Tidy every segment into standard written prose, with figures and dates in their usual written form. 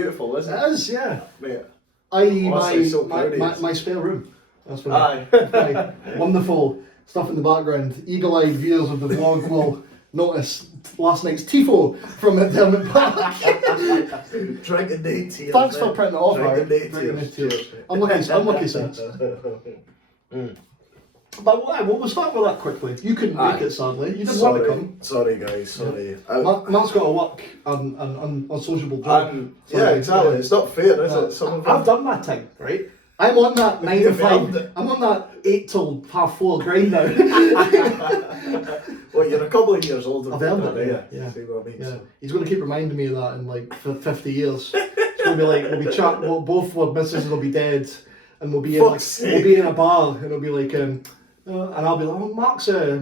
beautiful, isn't it? It is, yeah. Mate. My spare room. That's what aye. Wonderful stuff in the background. Eagle-eyed viewers of the vlog will notice last night's tifo from McDermott Park. Drinking day tears. Thanks for printing it off, Drinking day tears. Unlucky sense. But what was that with that quickly? You couldn't make it, sadly. You didn't want to come. Sorry, guys. Sorry. Matt's got to work an unsociable job. Yeah, exactly. It's not fair, is it? I've done my time, right? I'm on that 9 to 5. I'm on that 8 till 4:30 grind now. Well, you're a couple of years older. I've earned it. Yeah. See what I mean? Yeah. He's going to keep reminding me of that in like 50 years. It's going to be like we'll be chat. Both our misses will be dead, and we'll be in a bar, and it'll be like. And I'll be like, oh, Mark's a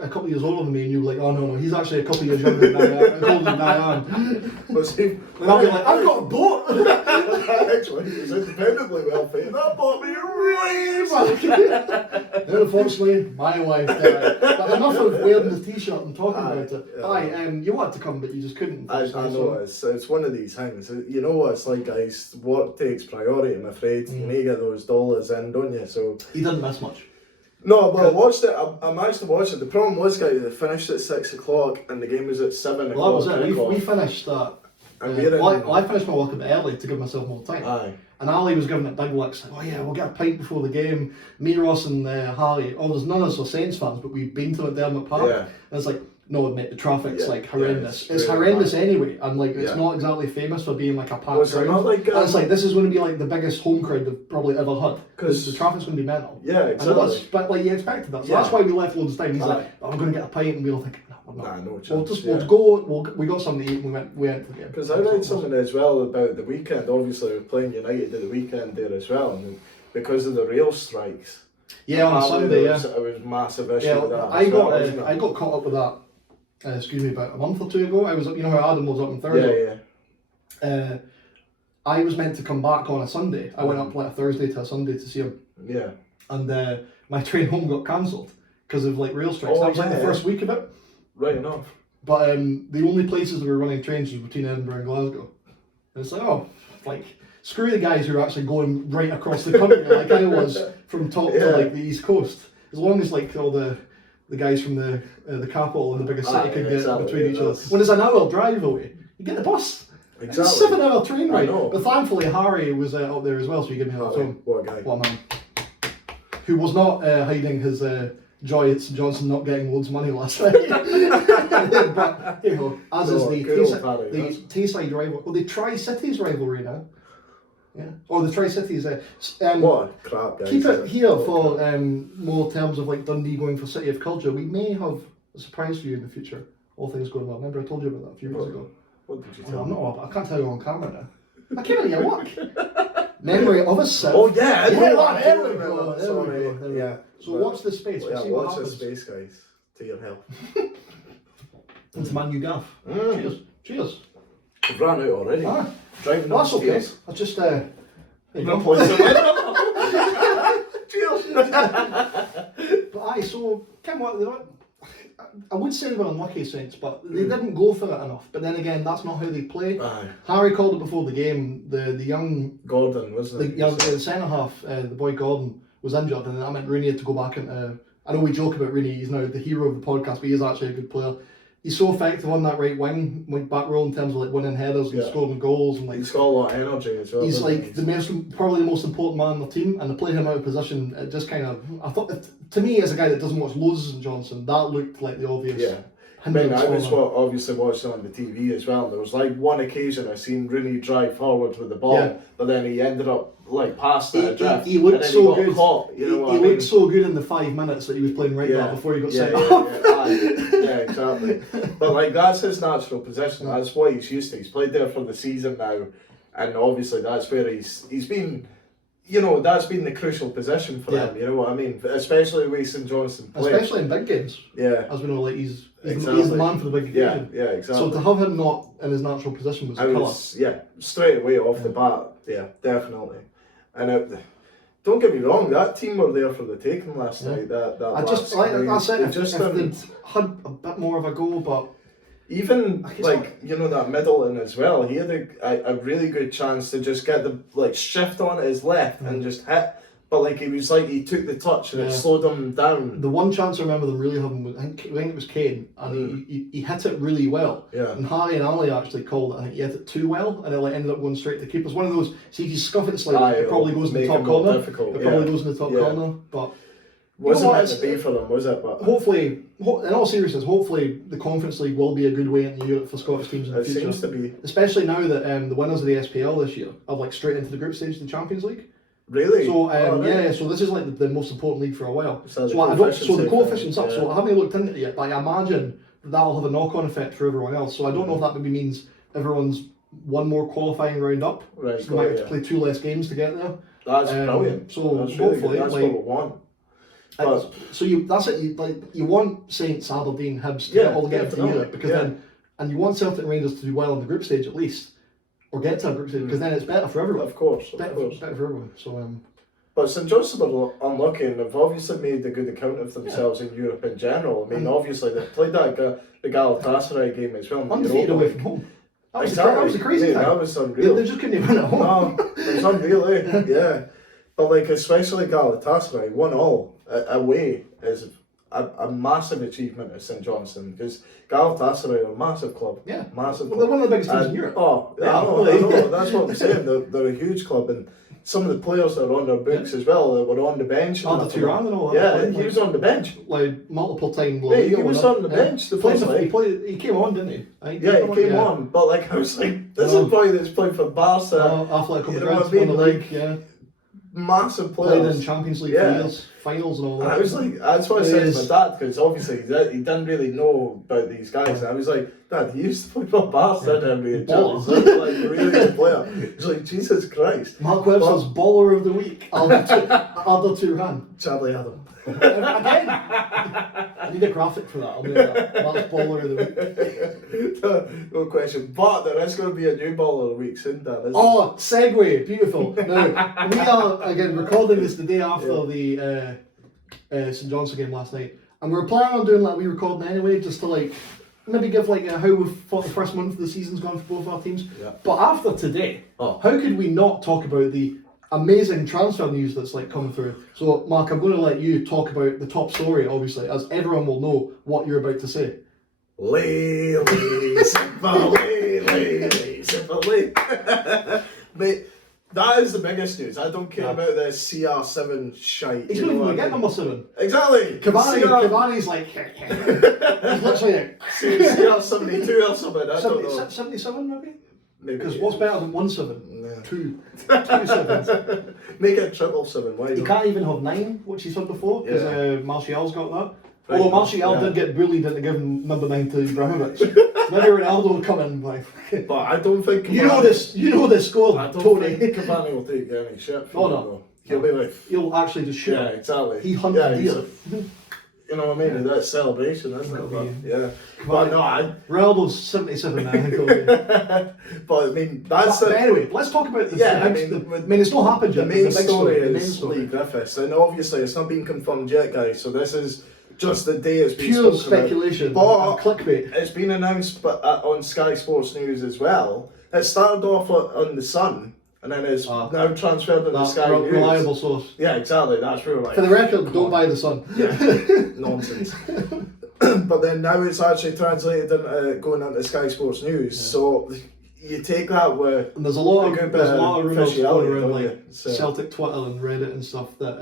couple of years older than me, and you'll be like, oh no, he's actually a couple of years younger than I am. And I'll be like, I've got a boat! Actually, he's independently wealthy, and that bought me really much. And unfortunately, my wife died. But enough of wearing the t-shirt and talking about it. Yeah. You wanted to come, but you just couldn't. I know, it's one of these things. You know what it's like, guys, work takes priority, I'm afraid. You need to get those dollars in, don't you? So he didn't miss much. No, but I watched it. I managed to watch it. The problem was, guys, it finished at 6 o'clock and the game was at 7 o'clock. Well, that was it. We finished that. I finished my work a bit early to give myself more time. Aye. And Ali was giving it big looks. Like, oh yeah, we'll get a pint before the game. Me, Ross, and Harry. Oh, there's none of us are Saints fans, but we've been to McDermott Park. Yeah. And it's like, no, mate, the traffic's like horrendous. It's horrendous anyway, and like it's not exactly famous for being like a packed ground. And it's like this is going to be like the biggest home crowd they've probably ever had because the traffic's going to be mental. Yeah, exactly. But like you expected that, so that's why we left loads of time. He's like, oh, I'm going to get a pint, and we all think, no, we're not. No chance. We'll go. We got something to eat, and we went to the game. Because I read something as well about the weekend. Obviously, we're playing United at the weekend there as well, and because of the rail strikes. Yeah, on Sunday, it was massive issue with that. I got caught up with that. About a month or two ago. I was, you know how Adam was up on Thursday. Yeah. I was meant to come back on a Sunday. I went up like a Thursday to a Sunday to see him. Yeah. And my train home got cancelled because of like rail strikes. That was like the first week of it. Right enough. But the only places that were running trains was between Edinburgh and Glasgow. And it's like, oh, like screw the guys who are actually going right across the country like I was from top to like the East Coast. As long as like all the guys from the capital and the biggest city could get between each other. When it's an hour drive away, you get the bus. Exactly. It's a 7-hour train ride. But thankfully Harry was up there as well, so he gave me a home. What a guy. What a man. Who was not hiding his joy at St Johnstone not getting loads of money last night. But you know, as is the Tayside rivalry, or the Tri-Cities rivalry now. Yeah. Or the Tri-Cities. What a crap, guys. Keep it here for more terms of like Dundee going for City of Culture. We may have a surprise for you in the future. All things going well. Remember I told you about that a few weeks ago. What did you tell me? I can't tell you on camera now. I came into your work. Memory of a Civ. Oh yeah, there we go. Yeah. So watch this space. Yeah, watch this space, guys. To your help. Into my new gaff. Cheers. We've ran out already. Driving well, that's okay. I just there you go. Cheers. But so I would say they were unlucky Saints, but they didn't go for it enough. But then again, that's not how they play. Harry called it before the game. The young Gordon, wasn't it? The centre half, the boy Gordon, was injured, and that meant Rooney had to go back into. I know we joke about Rooney. He's now the hero of the podcast, but he's actually a good player. He's so effective on that right wing, back row in terms of like winning headers and scoring goals, and like he's got a lot of energy as well. He's like probably the most important man on the team, and to play him out of position, it just kind of I thought to me as a guy that doesn't watch loads of St Johnstone, that looked like the obvious. Yeah. I mean, I was obviously watching on the TV as well. There was like one occasion I seen Rooney drive forward with the ball, but then he ended up like past that. He looked so good. Caught, he looked so good in the 5 minutes that he was playing right back before he got sent off. Yeah, exactly. But like that's his natural position. That's what he's used to. He's played there for the season now, and obviously that's where he's been. You know, that's been the crucial position for him. You know what I mean? Especially the way St Johnstone play. Especially in big games. Yeah. As we know, like he's the man for the big game. Yeah, exactly. So to have him not in his natural position was a killer. Straight away off the bat. Yeah, definitely. And don't get me wrong, that team were there for the taking last night. If they'd had a bit more of a go, but Even that Middleton as well. He had a really good chance to just get the shift on his left and just hit. But he took the touch and it slowed him down. The one chance I remember them really having was, I think it was Kane, and he hit it really well. Yeah. And Harry and Ali actually called it. I think he hit it too well, and it ended up going straight to the keeper. It's one of those. See, if you scuff it slightly, it probably goes in the top corner. It probably goes in the top corner, but. Wasn't meant to be for them, was it? But hopefully, in all seriousness, hopefully the Conference League will be a good way into Europe for Scottish teams in the future. It seems to be. Especially now that the winners of the SPL this year are straight into the group stage of the Champions League. Really? So so this is the most important league for a while. So the coefficient's up. So I haven't looked into it yet, but I imagine that'll have a knock-on effect for everyone else. So I don't know if that maybe means everyone's one more qualifying round up. Right. So they might have to play 2 less games to get there. That's brilliant. So that's hopefully, that's what we want. But, so that's it. You want Saints, Aberdeen, Hibs to get into Europe because then, and you want Celtic and Rangers to do well in the group stage at least, or get to a group stage because then it's better for everyone. Of course, better for everyone. So. But St Johnstone are unlucky and they've obviously made a good account of themselves in Europe in general. I mean, obviously they played the Galatasaray game as well. Undefeated away from home. That was a crazy thing. That was unreal. They just couldn't even win at home. No, it was unreal, eh? Yeah. But especially Galatasaray, 1-1 away is a massive achievement at St Johnstone because Galatasaray are a massive club. Yeah. Massive club. They're one of the biggest teams in Europe. Oh, yeah, I know. That's what I'm saying. They're a huge club and some of the players that are on their books as well that were on the bench. Turan and all that. Yeah, he was on the bench. Multiple time. He was on the bench. He came on, didn't he? He came on. But I was like, this is a boy that's played for Barca. Athletic Madrid, yeah. Massive players. Played in Champions League finals and all that. And I was like, that's what I said to my dad because obviously he didn't really know about these guys. And I was like, Dad, he used to play for Barca, didn't he? He's a really good player. He's like, Jesus Christ. Mark Webster's baller of the week. Aldo Turan. Charlie Adam. Again. I need a graphic for that. I'll do that. Mark's baller of the week. No question. But there is going to be a new baller of the week soon, Dan, isn't Oh, segue. Beautiful. Now, we are, again, recording this the day after the St Johnstone game last night. And we were planning on doing we recording anyway, just to maybe give how we've thought the first month of the season's gone for both our teams. Yeah. But after today, how could we not talk about the amazing transfer news that's coming through? So Mark, I'm going to let you talk about the top story, obviously, as everyone will know what you're about to say. Leigh, simply. Mate, that is the biggest news. I don't care about the CR7 shite. He's not even going to get number 7. Exactly. Cavani's he's literally CR72 or something. I don't know. 77 maybe? Maybe. Because what's better than 1 7? Yeah. 2 sevens. Make it 777. Why He not? can't even have 9, which he's had before, because Martial's got that. Right. Although Martial did get bullied into giving number 9 to Ibrahimovic. Maybe Ronaldo will come in But I don't think you know this score, I don't Tony. think Cavani will take any shit from Oh, him, no. though. He'll be He'll actually just shoot. yeah, exactly. He hunted deer. You know what I mean? That's celebration, isn't it? But, yeah. But no, Ronaldo's 77 now, I think. but I mean, that's but anyway, let's talk about the big, it's not happened yet. The main big story the is Leigh Griffiths, and obviously it's not been confirmed yet, guys. So this is just the day it's been pure speculation, but clickbait. It's been announced, on Sky Sports News as well. It started off on the Sun, and then it's now transferred to the Sky News. Reliable source. Yeah, exactly. That's real. For the record, don't buy the Sun. Yeah, nonsense. But then now it's actually translated into going into Sky Sports News. Yeah. So you take that with and there's a lot of rumours going around Celtic Twitter and Reddit and stuff that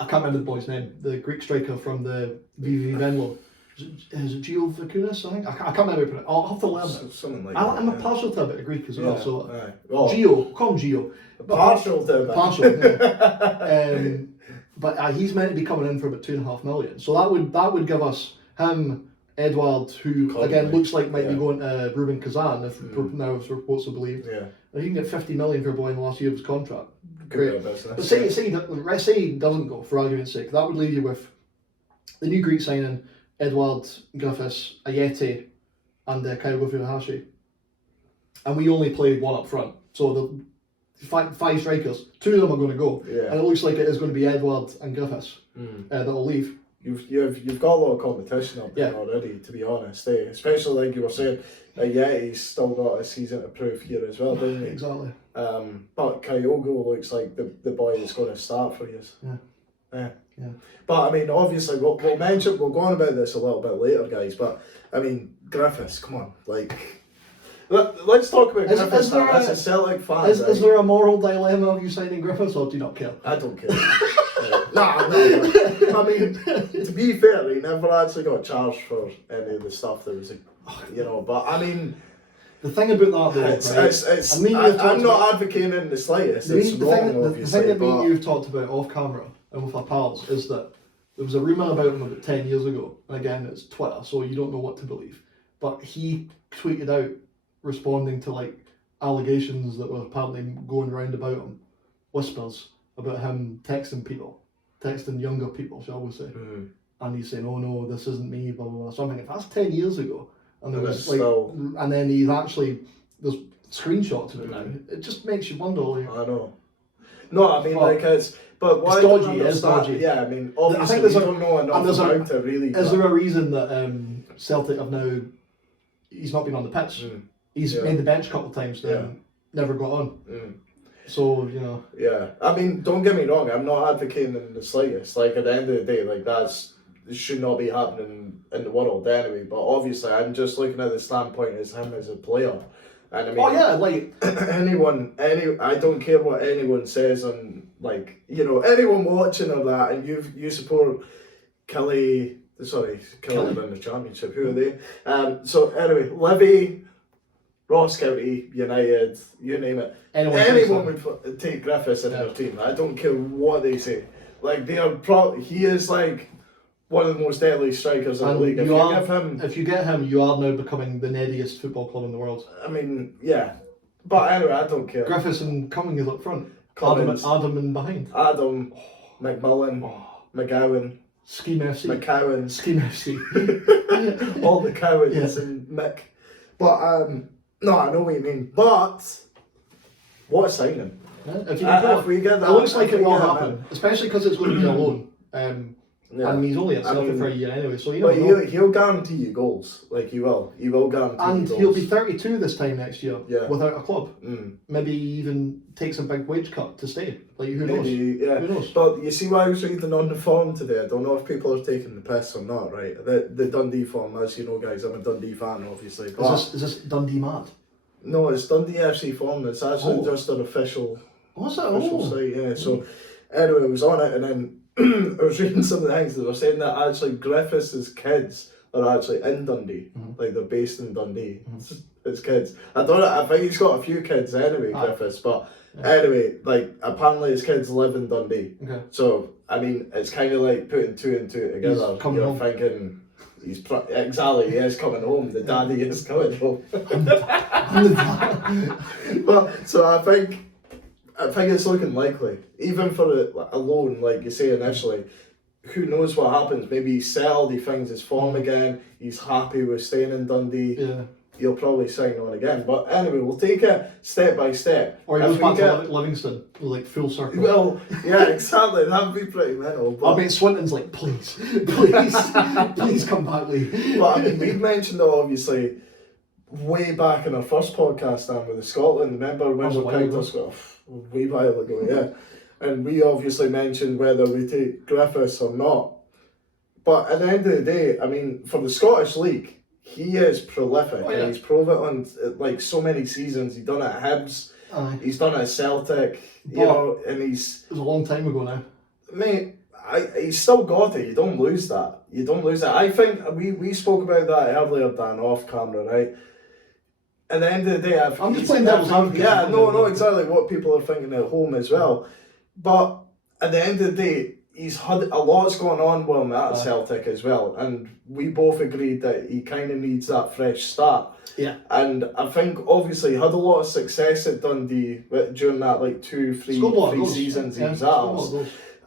I can't remember the boy's name, the Greek striker from the VV Venlo. Is it Gio Vakunas, I think? I can't remember. I'll have to learn it. Something like I'm that. a partial to a bit of Greek as well, so Gio, call him Gio. Partial to that. Partial, yeah. But he's meant to be coming in for about 2.5 million. So that would give us him, Edouard, who again looks like might be going to Ruben Kazan if reports are believed. Yeah. If you can get 50 million for a boy in the last year of his contract. Great. But say he doesn't go, for argument's sake, that would leave you with the new Greek signing, Edouard, Griffiths, Ayete, and Kyogo Furuhashi. And we only played one up front. So the five strikers, 2 of them are going to go. Yeah. And it looks like it is going to be Edouard and Griffiths that will leave. You've got a lot of competition up there already, to be honest. Especially like you were saying, he's still got a season to prove here as well, doesn't he? Exactly. But Kyogo looks like the boy that's going to start for you. Yeah. But I mean, obviously, we'll go on about this a little bit later, guys. But I mean, Griffiths, come on, like. Let's talk about Griffiths as a Celtic fan. Is there a moral dilemma of you signing Griffiths, or do you not care? I don't care. Nah. I mean, to be fair, he never actually got charged for any of the stuff that was, But I mean, the thing about that, though, I'm not advocating in the slightest. It's wrong, obviously. The thing that me and you've talked about off camera and with our pals is that there was a rumour about him about 10 years ago, and again, it's Twitter, so you don't know what to believe. But he tweeted out responding to like allegations that were apparently going round about him, whispers about him texting younger people, shall we say, and he's saying, "Oh no, this isn't me," blah blah blah. So I'm thinking, if that's 10 years ago, and there was like, and then he's actually there's screenshots of it now. It just makes you wonder. Like, I know. No, I mean, but why? It's dodgy. Yeah, I mean, obviously, I think we don't know enough about it really. Is there a reason that Celtic have now? He's not been on the pitch. He's made the bench a couple of times, then never got on. So, Yeah, I mean, don't get me wrong, I'm not advocating in the slightest. Like, at the end of the day, like, it should not be happening in the world anyway. But obviously, I'm just looking at the standpoint as him as a player. And I mean, I don't care what anyone says on, like, anyone watching or that, and you support Kelly in the Championship. Who are they? So anyway, Livy, Ross County, United, you name it. Anyone would take Griffiths in their team. I don't care what they say. Like, he is like one of the most deadly strikers in the league. If you get him, you are now becoming the neediest football club in the world. I mean, yeah. But anyway, I don't care. Griffiths and Cumming is up front. Adam in behind. Adam, McMullen, McGowan. Scheme FC. McCowan. Scheme FC. All the Cowans and Mick. But, no, I know what you mean. But, what a signing. Yeah, if we get that, it looks like it will happen. Especially because it's going to be a loan. And he's only at Celtic for a year anyway, so he'll guarantee you goals. Like, he will. He will guarantee you goals. And he'll be 32 this time next year without a club. Maybe he even takes a big wage cut to stay. Like, who knows? Yeah. Who knows? But you see what I was reading on the form today? I don't know if people are taking the piss or not, right? The Dundee form, as you know, guys, I'm a Dundee fan, obviously. But is this Dundee mad? No, it's Dundee FC form. It's actually just an official site, yeah. So, anyway, I was on it, and then I was reading some of the things that were saying that actually Griffiths' kids are actually in Dundee. Like, they're based in Dundee. His kids. I think he's got a few kids anyway, Griffiths, but anyway, like, apparently his kids live in Dundee. Okay. So, I mean, it's kind of like putting two and two together. You're thinking, he is coming home. The daddy is coming home. But, so I think it's looking likely. Even for a loan, like you say initially, who knows what happens? Maybe he's settled, he finds his form again, he's happy with staying in Dundee. Yeah. He'll probably sign on again. But anyway, we'll take it step by step. Or he goes back to Livingston, like full circle. Well, yeah, exactly. That'd be pretty mental. But I mean, Swinton's like, please come back, Leigh. But I mean, we've mentioned that obviously way back in our first podcast with the Scotland. Remember when we picked us way back ago, yeah. And we obviously mentioned whether we take Griffiths or not. But at the end of the day, I mean, for the Scottish League, he is prolific, and he's proven on like so many seasons. He's done it at Hibs, he's done it at Celtic, and he's... It was a long time ago now. Mate, he's still got it. You don't lose that. I think we spoke about that earlier, Dan, off camera, right? At the end of the day, I'm just playing devil's advocate. Yeah, no, exactly what people are thinking at home as well. But at the end of the day, he's had a lot's going on with him at Celtic as well, and we both agreed that he kind of needs that fresh start. Yeah. And I think obviously he had a lot of success at Dundee during that like 3 seasons he was at us.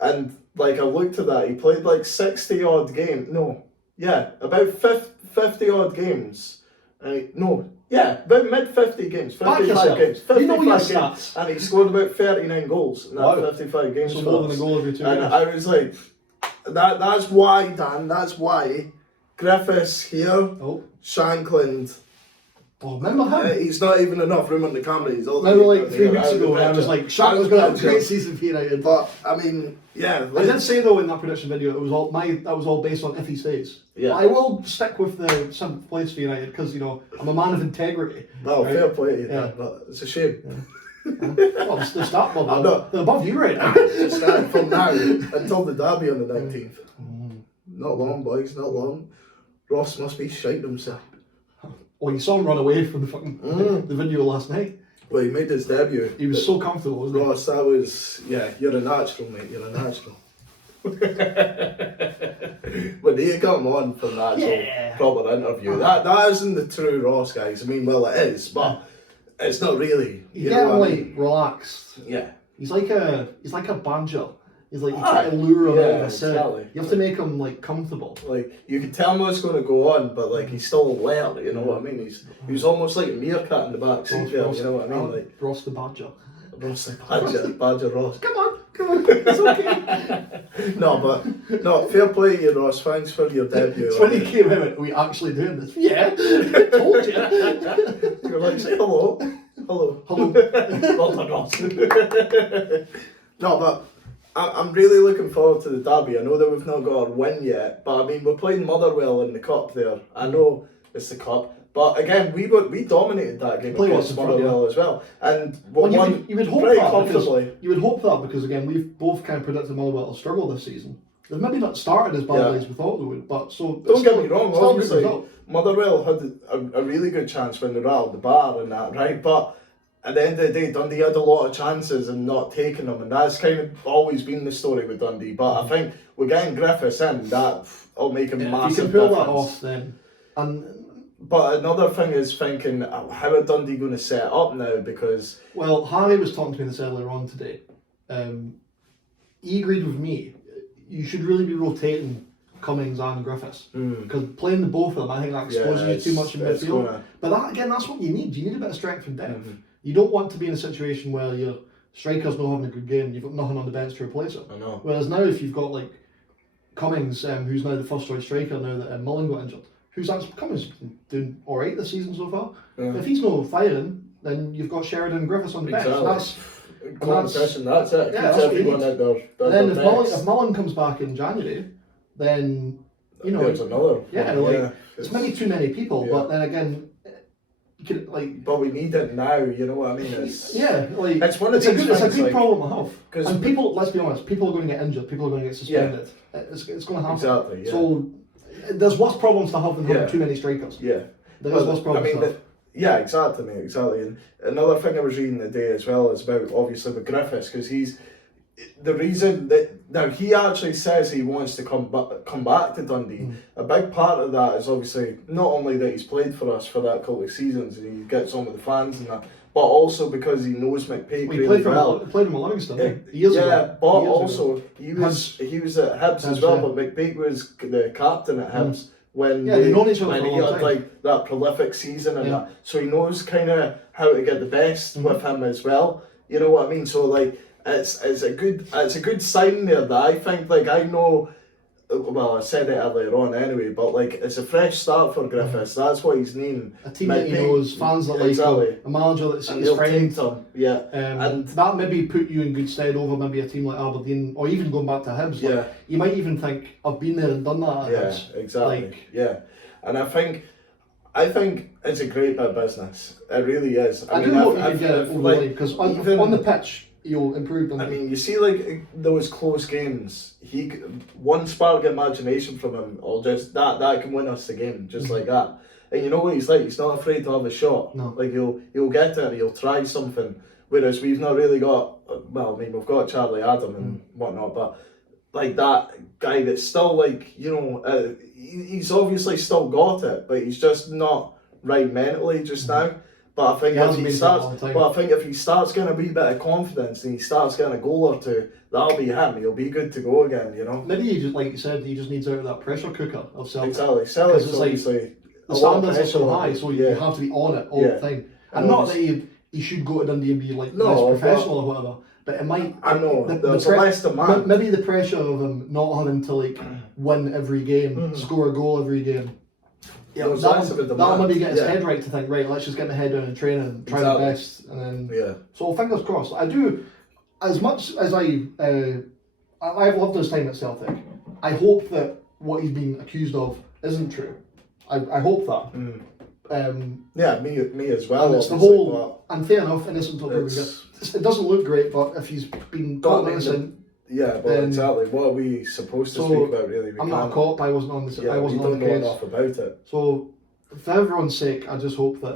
And like I looked at that, he played like 60 odd games. No, yeah, about 50 odd games. About mid 50 games, 55 games, 55 games, and he scored about 39 goals in that 55 games. So more than a goal every 2 games. And I was like, that's why, Dan. That's why Griffiths here, Shankland. Oh, remember him? He's not even enough room on the camera. He's all remember like 3 weeks ago when I was like, Shankland's going to have a great season for United. But I mean, yeah. I did say though in that prediction video that was all based on if he stays. Yeah. I will stick with the 7th place for United because I'm a man of integrity. Well, right? fair play to you, Dan, but it's a shame. Well, they're starting above. They're above you right now. Starting from now until the derby on the 19th. Not long, boys. Not long. Ross must be shite himself. Well, you saw him run away from the fucking the video last night. Well, he made his debut. He was so comfortable, wasn't he? Ross, that was, you're a natural, mate. You're a natural. When you come on for an actual proper interview, that isn't the true Ross, guys. I mean, well, it is, but it's not really. You get him like relaxed. Yeah. He's like a badger. He's like, you try to lure him out of a set. Exactly. You have to make him like comfortable. Like, you can tell him what's going to go on, but like, he's still alert, you know what I mean? He was almost like a meerkat in the back seat there, you know what I mean? Like Ross the Badger. Ross the Badger Ross. Come on, it's okay. No, fair play to you, Ross. Thanks for your debut. It's when he came out, are we actually doing this? Yeah, told you. You're like, say hello. Hello. Well done, Ross. No, but I'm really looking forward to the derby. I know that we've not got our win yet, but I mean, we're playing Motherwell in the cup there. I know it's the cup, but again, we dominated that game against Motherwell as well, and you would hope pretty that comfortably. You would hope that because again, we've both kind of predicted Motherwell will struggle this season. They've maybe not started as badly as we thought they would, but so don't get me wrong. Obviously, Motherwell had a really good chance when they rattled the bar and that, right? But at the end of the day, Dundee had a lot of chances and not taking them, and that's kind of always been the story with Dundee. But I think we're getting Griffiths in, that'll make a massive difference. If you can pull that off, then. But another thing is thinking, how are Dundee going to set up now? Because well, Harry was talking to me this earlier on today. He agreed with me. You should really be rotating Cummings and Griffiths because playing the both of them, I think that exposes you too much in midfield. But that's what you need. You need a bit of strength and depth. You don't want to be in a situation where your striker's not having a good game and you've got nothing on the bench to replace it. I know. Whereas now, if you've got like Cummings, who's now the first choice striker now that Mullen got injured, Cummings been doing all right this season so far. If he's not firing, then you've got Sheridan and Griffiths on the bench. That's competition. That's it. Yeah, that's everyone out there. And then if Mullen comes back in January, then there's another. It's maybe too many people. But then again, you can But we need it now. You know what I mean? It's it's one of these things. It's a good problem to have. And people, let's be honest, people are going to get injured. People are going to get suspended. It's going to happen. Exactly. Yeah. So there's worse problems to have than having too many strikers. Yeah. There's worse problems to have. Yeah, exactly, mate, exactly. And another thing I was reading today as well is about, obviously, with Griffiths, because he's the reason that now he actually says he wants to come back to Dundee. A big part of that is obviously not only that he's played for us for that couple of seasons and he gets on with the fans and that, but also because he knows McPake really well. He played him at Livingston, years ago. But also he was at Hibs as well. But McPake was the captain at Hibs. When they know each other when for a he long had time. like that prolific season and that, so he knows kind of how to get the best with him as well. You know what I mean? So like it's a good sign there that I think I know. Well, I said it earlier on anyway, but like it's a fresh start for Griffiths. That's what he's needing. A team that he knows, fans that like him, a manager that's his friend. And that maybe put you in good stead over maybe a team like Aberdeen, or even going back to Hibs. You might even think, I've been there and done that at Hibs. Exactly. And I think it's a great bit of business. It really is. I do hope you can get it over because on the pitch, you'll improve. I mean, you see, like those close games, one spark of imagination from him, or just that can win us the game, just like that. And you know what he's like? He's not afraid to have a shot. No. Like he'll get it, he'll try something. Whereas we've not really got. Well, I mean, we've got Charlie Adam and whatnot, but like that guy that's still like he's obviously still got it, but he's just not right mentally just now. But I think if he starts getting a wee bit of confidence and he starts getting a goal or two, that'll be him. He'll be good to go again, you know. Maybe he just, like you said, he just needs out of that pressure cooker of Celtic. Exactly. Celtic's obviously the standards are so high, so you have to be on it all the time. And not that he should go to Dundee and be like less professional or whatever. but it might. I know there's less demand. Maybe the pressure of him not having to like win every game, score a goal every game. Yeah, that'll maybe get his head right to think, right, let's just get my head down and train and try my best, and then. So fingers crossed. I do, as much as I've loved his time at Celtic. I hope that what he's being accused of isn't true. I hope that. Me as well. And it's the whole, and fair enough, innocent until proven guilty. It doesn't look great, but if he's been caught innocent. Exactly. What are we supposed to speak about, really? I'm not a cop, I wasn't on the case. I wasn't on the case. We don't know enough about it. So, for everyone's sake, I just hope that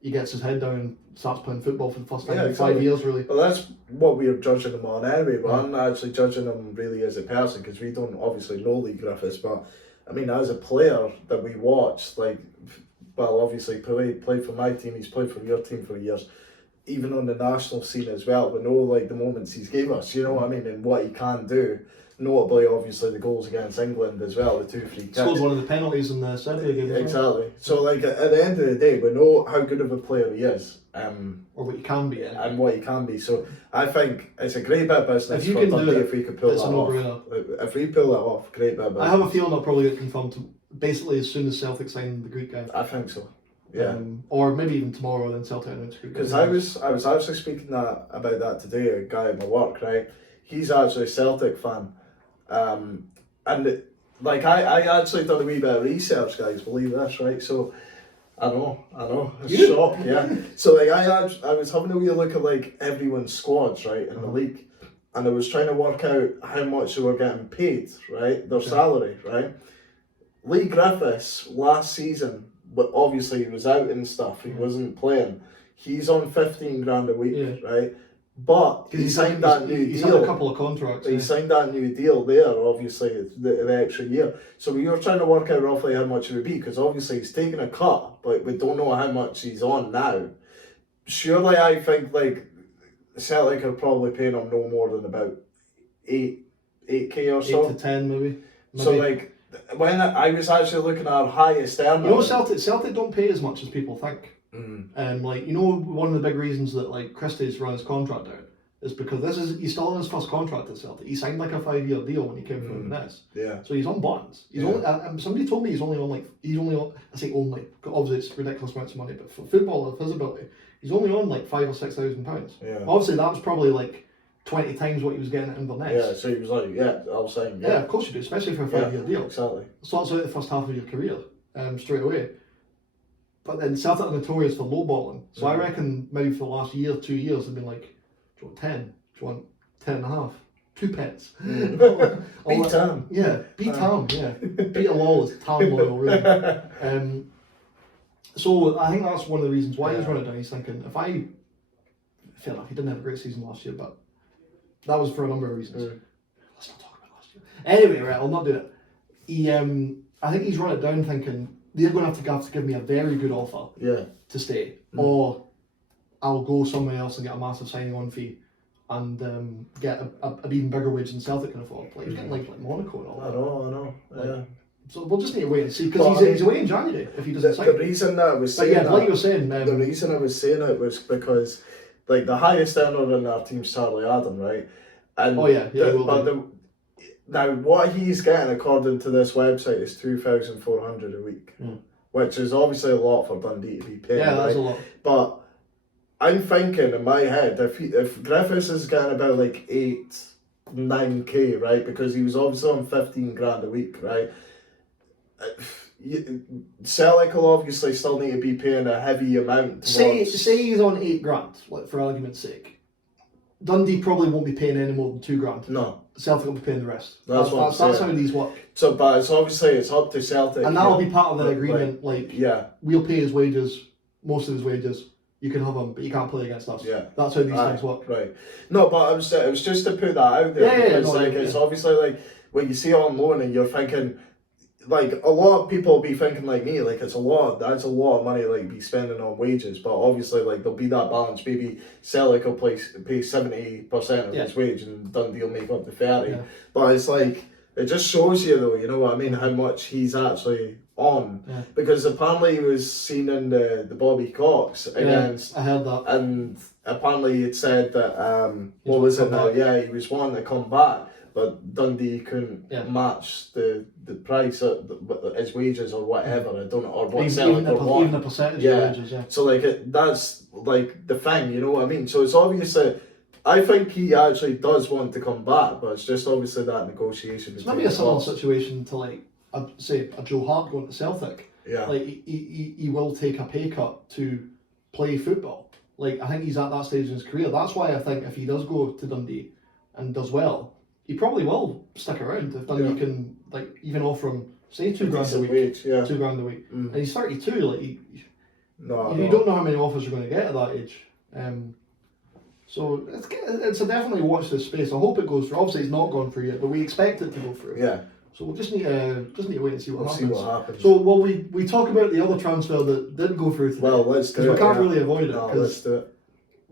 he gets his head down and starts playing football for the first time in 5 years, really. Well, that's what we're judging him on anyway, but I'm not actually judging him really as a person, because we don't obviously know Leigh Griffiths, but I mean, as a player that we watched, obviously played for my team, he's played for your team for years. Even on the national scene as well, we know the moments he's gave us, you know what I mean, and what he can do. Notably, obviously, the goals against England as well, the 2 free kicks. Scored one of the penalties in the Serbia game. Exactly. So, at the end of the day, we know how good of a player he is. Or what he can be. And what he can be. So, I think it's a great bit of business for Dundee if we could pull that off. If we pull that off, great bit of business. I have a feeling I'll probably get confirmed basically as soon as Celtic sign the Greek guy. I think so. Yeah, or maybe even tomorrow, then Celtic announce Greek. Because I was actually speaking about that today. A guy at my work, right? He's actually a Celtic fan, and I actually done a wee bit of research, guys. Believe this, right? So I know, it's shock, yeah. So I was having a wee look at everyone's squads, right, in the league, and I was trying to work out how much they were getting paid, right, their salary, right. Leigh Griffiths last season. But obviously he was out and stuff, he wasn't playing. He's on 15 grand a week, right? But he signed that new deal. He's had a couple of contracts. He signed that new deal there, obviously, the extra year. So we were trying to work out roughly how much it would be, because obviously he's taking a cut, but we don't know how much he's on now. Surely I think Celtic are probably paying him no more than about 8k or so. 8 to 10 maybe. So when I was actually looking at our highest earner, Celtic don't pay as much as people think. One of the big reasons that Christie's run his contract out is because he's still on his first contract at Celtic. He signed a 5-year deal when he came from Inverness. Yeah. So he's on buttons. He's only. Somebody told me he's only on I say only. Obviously, it's ridiculous amounts of money, but for football of his ability, he's only on £5,000 or £6,000. Yeah. Obviously, that was probably 20 times what he was getting at Inverness. Yeah, so he was I'll sign. Yeah, of course you do, especially for a 5-year deal. Exactly. Starts out the first half of your career, straight away. But then Celtic are notorious for lowballing. So I reckon maybe for the last 2 years, they've been do you want 10? Do you want 10 and a half? 2 pence. Beat Tam. Yeah, beat Tam, yeah. Peter Lawless, Tam loyal, really. So I think that's one of the reasons why he's running down. He's thinking, fair enough, he didn't have a great season last year, but that was for a number of reasons. Let's not talk about last year. Anyway, right, I'll not do it. I think he's run it down thinking, they're going to have to give me a very good offer to stay, or I'll go somewhere else and get a massive signing on fee and get an even bigger wage than Celtic can afford. He's getting like Monaco and all that. I know. Yeah. So we'll just need to wait and see, because he's away in January if he doesn't sign. The reason that I was saying the reason I was saying it was because the highest earner in our team's Charlie Adam, right? And now what he's getting according to this website is 2,400 a week, which is obviously a lot for Dundee to be paying. Yeah, that's a lot. But I'm thinking in my head, if Griffiths is getting about 9k, right, because he was obviously on 15 grand a week, right. Celtic will obviously still need to be paying a heavy amount. Say he's on 8 grand, for argument's sake. Dundee probably won't be paying any more than 2 grand. No. Celtic will be paying the rest. That's how these work. So, but it's up to Celtic. And that'll be part of the agreement. We'll pay his wages, most of his wages. You can have him, but you can't play against us. Yeah. That's how these things work. Right. No, but it was just to put that out there. It's obviously when you see it on loan and you're thinking, a lot of people will be thinking like me, that's a lot of money be spending on wages, but obviously there'll be that balance. Maybe Celtic will pay 70% of his wage and Dundee will make up the 30%. But it's it just shows you though, you know what I mean, how much he's actually on because apparently he was seen in the Bobby Cox against. I heard that. And apparently it said that what was it now? Yeah, he was wanting to come back, but Dundee couldn't match the price of his wages or whatever. I don't know, or what Celtic or what. Even the percentage of wages. Yeah. So like that's like the thing, you know what I mean? So it's obviously. I think he actually does want to come back, but it's just obviously that negotiation. It's maybe a similar situation to like, say, a Joe Hart going to Celtic. Yeah. Like he will take a pay cut to play football. Like I think he's at that stage in his career. That's why I think if he does go to Dundee and does well, he probably will stick around if Dundee can like even offer him say £2,000 a week. Wage, yeah. £2,000 a week, and he's 32. Like you no. don't know how many offers you're going to get at that age. So it's a definitely watch this space. I hope it goes through. Obviously, it's not gone through yet, but we expect it to go through. Yeah. So we'll just need to wait and see what happens. See what happens. So we talk about the other transfer that didn't go through today. Well, let's do it. We can't really avoid it. No, let's do it.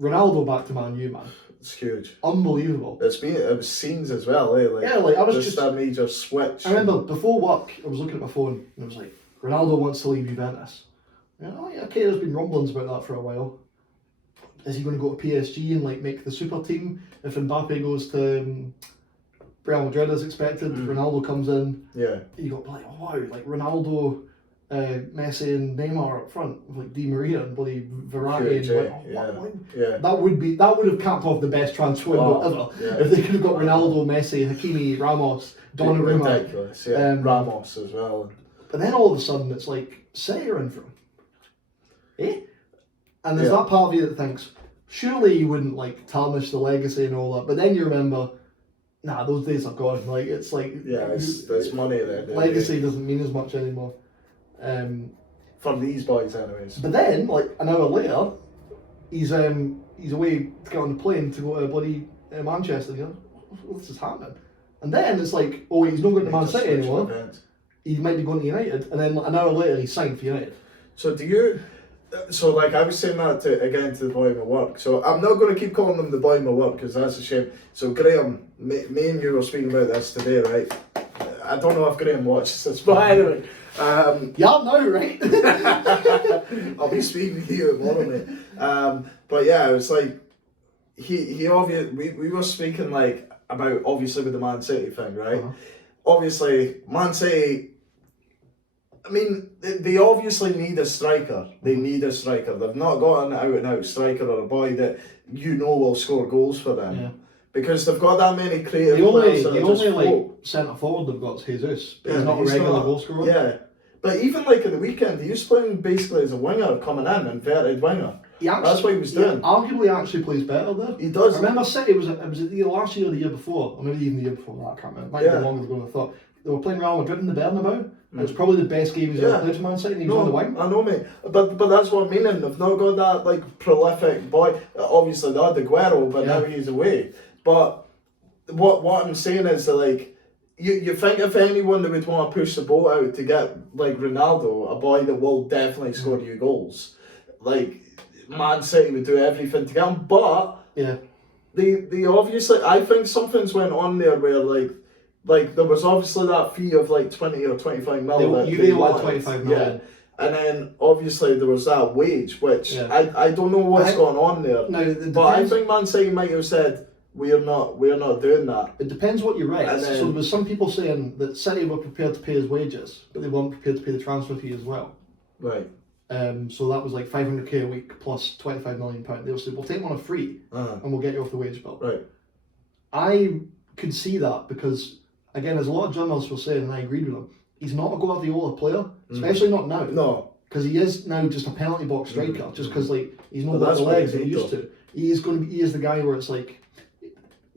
Ronaldo back to Man U, man. It's huge. Unbelievable. It was scenes as well, eh? Like, I was just that major switch. I remember before work, I was looking at my phone and it was like, Ronaldo wants to leave Juventus. Okay, there's been rumblings about that for a while. Is he going to go to PSG and like make the super team? If Mbappe goes to Real Madrid as expected, Ronaldo comes in. Yeah. You got like, oh, wow, like Ronaldo, Messi and Neymar up front, with like Di Maria and bloody Verratti. That would have capped off the best transfer ever if they could have got Ronaldo, Messi, Hakimi, Ramos, Donnarumma. Ridiculous, yeah. Ramos as well. But then all of a sudden it's like City are in for him. Eh? And there's that part of you that thinks, surely you wouldn't like tarnish the legacy and all that. But then you remember, nah, those days are gone. Like it's like there's money there. Legacy doesn't mean as much anymore. For these boys, anyways. But then, like an hour later, he's away to get on the plane to go to bloody Manchester. You know, what's just happening? And then it's like, oh, he's not going to Man City anymore. He might be going to United. And then an hour later, he's signed for United. So do you? So like I was saying that to the boy in my work. So I'm not going to keep calling them the boy in my work because that's a shame. So Graham, me and you were speaking about this today, right? I don't know if Graham watches this, but anyway. Yeah, no, right? I'll be speaking to you tomorrow, mate. But yeah, it was like he obviously we were speaking like about obviously with the Man City thing, right? Obviously, Man City. I mean, they obviously need a striker. They need a striker. They've not got an out-and-out striker or a boy that you know will score goals for them. Yeah. Because they've got that many creative players. The only like centre forward they've got is Jesus, but he's not a regular goal scorer. Yeah, but even like in the weekend, he was playing basically as a winger coming in, inverted winger. That's what he was doing. Arguably, actually plays better there. He does. I remember City was either last year or the year before, or maybe even the year before that. I can't remember. It might be longer ago than I thought. They were playing Real Madrid in the Bernabeu. It was probably the best game he's ever played for Man City, and he was on the wing. I know, mate. But that's what I'm meaning. They've not got that like prolific boy. Obviously, they had Aguero, but now he's away. But what I'm saying is that like you think if anyone that would want to push the boat out to get like Ronaldo, a boy that will definitely score you goals, like Man City would do everything to get him. But they obviously, I think something's went on there where like there was obviously that fee of like 20 or 25 million. They wanted 25 million. Yeah. And then obviously there was that wage, which I don't know what's going on there. But I think Man City might have said we're not doing that. It depends what you write. So there was some people saying that City were prepared to pay his wages, but they weren't prepared to pay the transfer fee as well. Right. So that was like 500k a week plus 25 million pound. They said, we'll take one on free and we'll get you off the wage bill. Right. I could see that because, again, as a lot of journalists were saying, and I agreed with them, he's not a Guardiola player, especially not now. No. Because he is now just a penalty box striker, just because like he's not got the legs that he used to. He is the guy where it's like,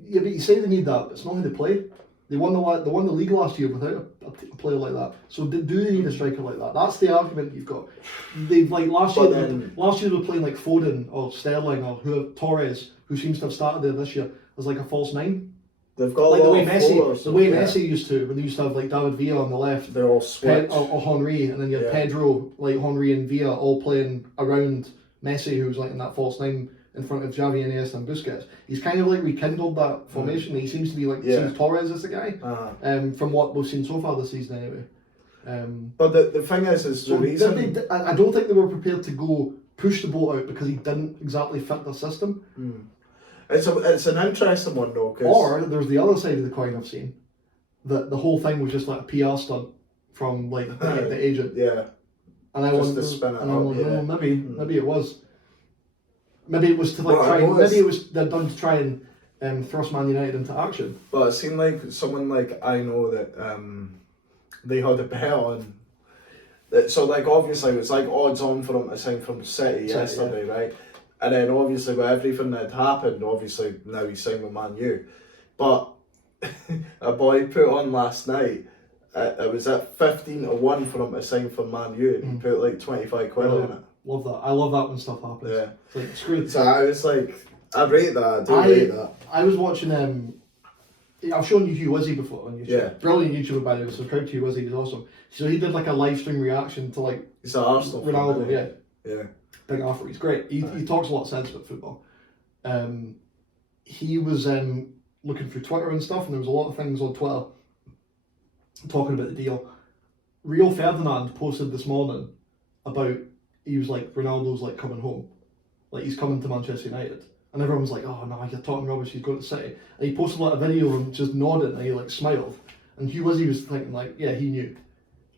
yeah, but you say they need that, but it's not how they play. They won the league last year without a player like that. So do they need a striker like that? That's the argument you've got. They've like last year they were playing like Foden or Sterling or Torres, who seems to have started there this year, as like a false nine. They've got like the way Messi used to, when they used to have like David Villa on the left, they're all switched, or Henry, and then you had Pedro, like Henry and Villa all playing around Messi, who was like in that false nine in front of Xavi, Iniesta and Busquets. He's kind of like rekindled that formation. He seems to be like seems Torres is the guy. From what we've seen so far this season, anyway. But the thing is the reason... I don't think they were prepared to go push the boat out because he didn't exactly fit their system. It's an interesting one though. Or there's the other side of the coin I've seen, that the whole thing was just like a PR stunt from like the agent. Yeah. And I just to spin it up, well, maybe it was. Maybe it was to like maybe it was they're done to try and thrust Man United into action. But it seemed like someone like I know that they had a bet on. So like obviously it was like odds on for him to sign from City yesterday, right? And then obviously with everything that had happened, obviously now he's signed with Man U. But a boy put on last night. It was at 15-1 for him to sign for Man U, and he put like 25 quid on it. Love that. I love that when stuff happens. Yeah. It's like, screw it. So I was like, I rate that. I do rate that. I was watching. I've shown you Hugh Wizzy before on YouTube. Yeah. Brilliant YouTuber, by the way. Subscribe to Hugh Wizzy. He's awesome. So he did like a live stream reaction to like. He's an Arsenal Ronaldo. fan, Yeah. Big offer. He's great. He talks a lot of sense about football. He was looking through Twitter and stuff, and there was a lot of things on Twitter talking about the deal. Rio Ferdinand posted this morning about, he was like, Ronaldo's like coming home, like he's coming to Manchester United, and everyone was like, oh no, you're talking rubbish, he's going to City. And he posted like a video of him just nodding, and he like smiled, and Hugh Wizzy was thinking like, yeah, he knew.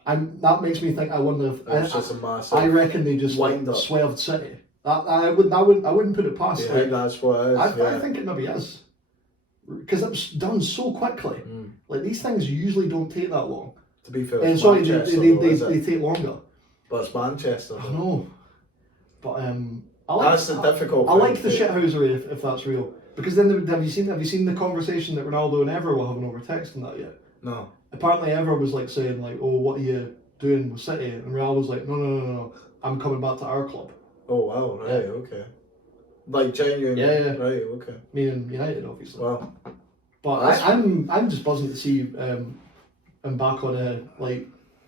And that makes me think, I wonder if I reckon they just like swerved City. I wouldn't put it past. Yeah, like, that's what it is. I think it maybe is, because it was done so quickly. Like these things usually don't take that long. To be fair, and sorry, they take longer. But it's Manchester. I know, but that's the difficult. I like the shithousery if that's real, because then have you seen the conversation that Ronaldo and Evra were having over text and that yet? No. Apparently Evra was like saying like, oh, what are you doing with City? And Ronaldo's like, no, I'm coming back to our club. Oh wow, right, okay. Like genuine. Yeah. Right, okay. Meaning United, obviously. Wow. But I'm just buzzing to see him back on a like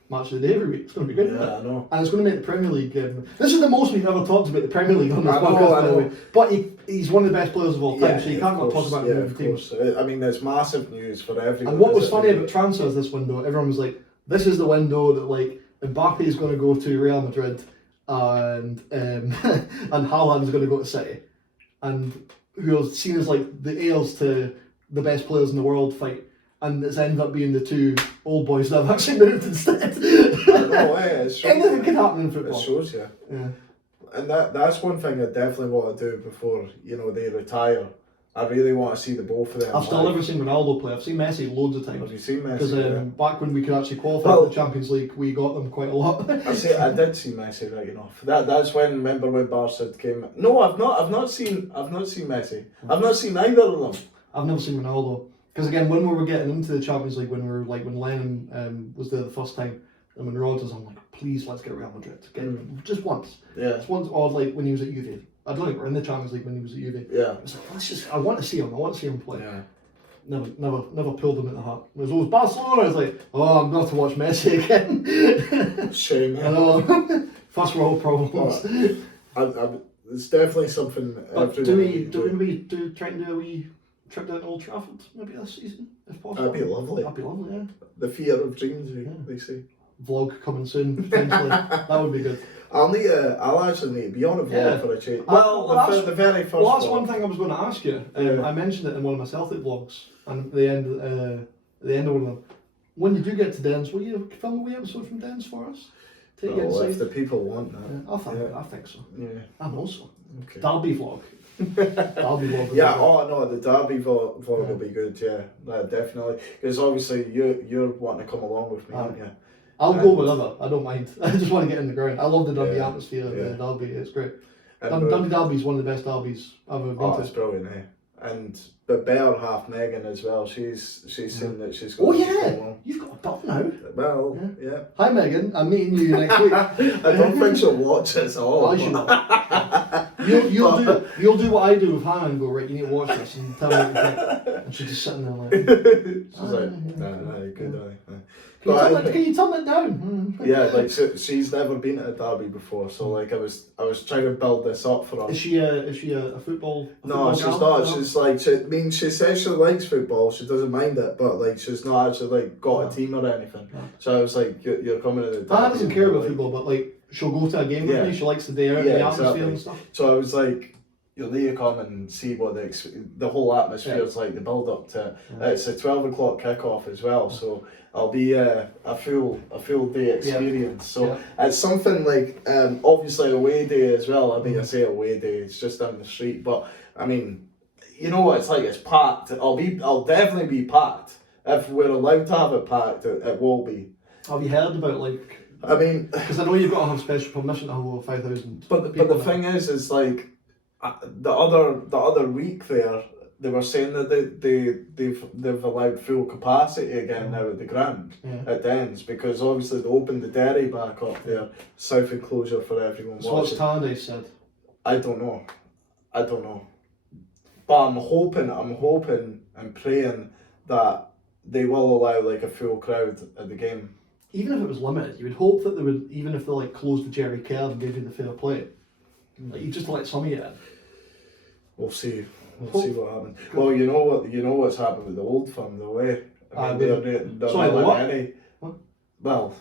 match of the day every week. It's going to be good. Yeah, I know. And it's going to make the Premier League. This is the most we've ever talked about the Premier League on this podcast, by the way. But he's one of the best players of all time, so you can't not talk about him in the team. I mean, there's massive news for everyone. And what was funny about transfers this window, everyone was like, this is the window that like Mbappe is going to go to Real Madrid, and and Haaland's going to go to City, and who are seen as like the heirs to the best players in the world fight, and it's ended up being the two old boys that have actually moved instead. No way, anything can happen in football. It shows you. Yeah. And that's one thing I definitely want to do before they retire. I really want to see the both of them. I've still never seen Ronaldo play. I've seen Messi loads of times. Have you seen Messi? Because back when we could actually qualify for the Champions League, we got them quite a lot. I did see Messi right enough. That's remember when Barca came. No, I've not seen Messi. I've not seen either of them. I've never seen Ronaldo. Because again, when we were getting into the Champions League, when Lennon was there the first time, and when Rodgers, I'm like, please, let's get Real Madrid. Just once. Yeah. Just once, or like when he was at Juve. I don't think we're in the Champions League when he was at Juve. Yeah. It's like, I want to see him play. Yeah. Never pulled him at the heart. It was always Barcelona. I was like, oh, I'm going to watch Messi again. Shame. I know. First world problems. It's definitely something. But do we try and do a wee trip down to Old Trafford maybe this season, if possible? That'd be lovely. Yeah. The theatre of dreams, they say. Vlog coming soon, potentially. That would be good. I'll actually need to be on a vlog for a change. The very first. Well, that's one thing I was going to ask you. I mentioned it in one of my Celtic vlogs, and at the end of one of them. When you do get to Dens, will you film a wee episode from Dens for us? If the people want that. I think so. Yeah. I know so. Okay. Derby vlog. Derby vlog. Yeah. Oh no, the Derby vlog will be good. Yeah, definitely. Because obviously you're wanting to come along with me, aren't you? I'll go whatever. I don't mind. I just want to get in the ground. I love the Dundee atmosphere. The Derby, it's great. Dundee Derby is one of the best derbies I've ever been to. It's brilliant, eh? And the better half, Megan, as well. She's seen that she's got. Oh yeah, you've got a dog now. Well, yeah. Hi Megan, I'm meeting you next week. I don't think she'll watch it at all. I should. You'll do what I do with Hannah and go, right, you need to watch this and tell me what you think. And she's just sitting there like. She's like, no, good eye. Can you turn it down? Yeah, like she's never been at a derby before, so like I was trying to build this up for her. Is she a football? No, she's girl? not. No? She's like, she says she likes football. She doesn't mind it, but like she's not actually like got a team or anything. No. So I was like, you're coming to the derby. I doesn't care about football, but like she'll go to a game with me. She likes the day out, the atmosphere and stuff. So I was like, you'll need to come and see what the whole atmosphere is like, the build up to it. It's a 12 o'clock kickoff as well, so it'll be a full day experience. So it's something like obviously away day as well. I mean, I say away day, it's just down the street, but I mean, you know what it's like. It's packed. I'll definitely be packed if we're allowed to have it packed. It will be. Have you heard about like? I mean, because I know you've got to have special permission to have over 5,000. But the thing is like. The other week there, they were saying that they've allowed full capacity again now at the ground at Dens, because obviously they opened the dairy back up there, south enclosure for everyone. So what's Tapedeck said? I don't know, but I'm hoping and praying that they will allow like a full crowd at the game. Even if it was limited, you would hope that they would, even if they like closed the Jerry Kerr and gave you the fair play. Like you just let some of you in. We'll see. We'll see what happens. Well, you know what's happened with the Old Firm though, eh? I mean, they're sorry, not what? Any. What? Well.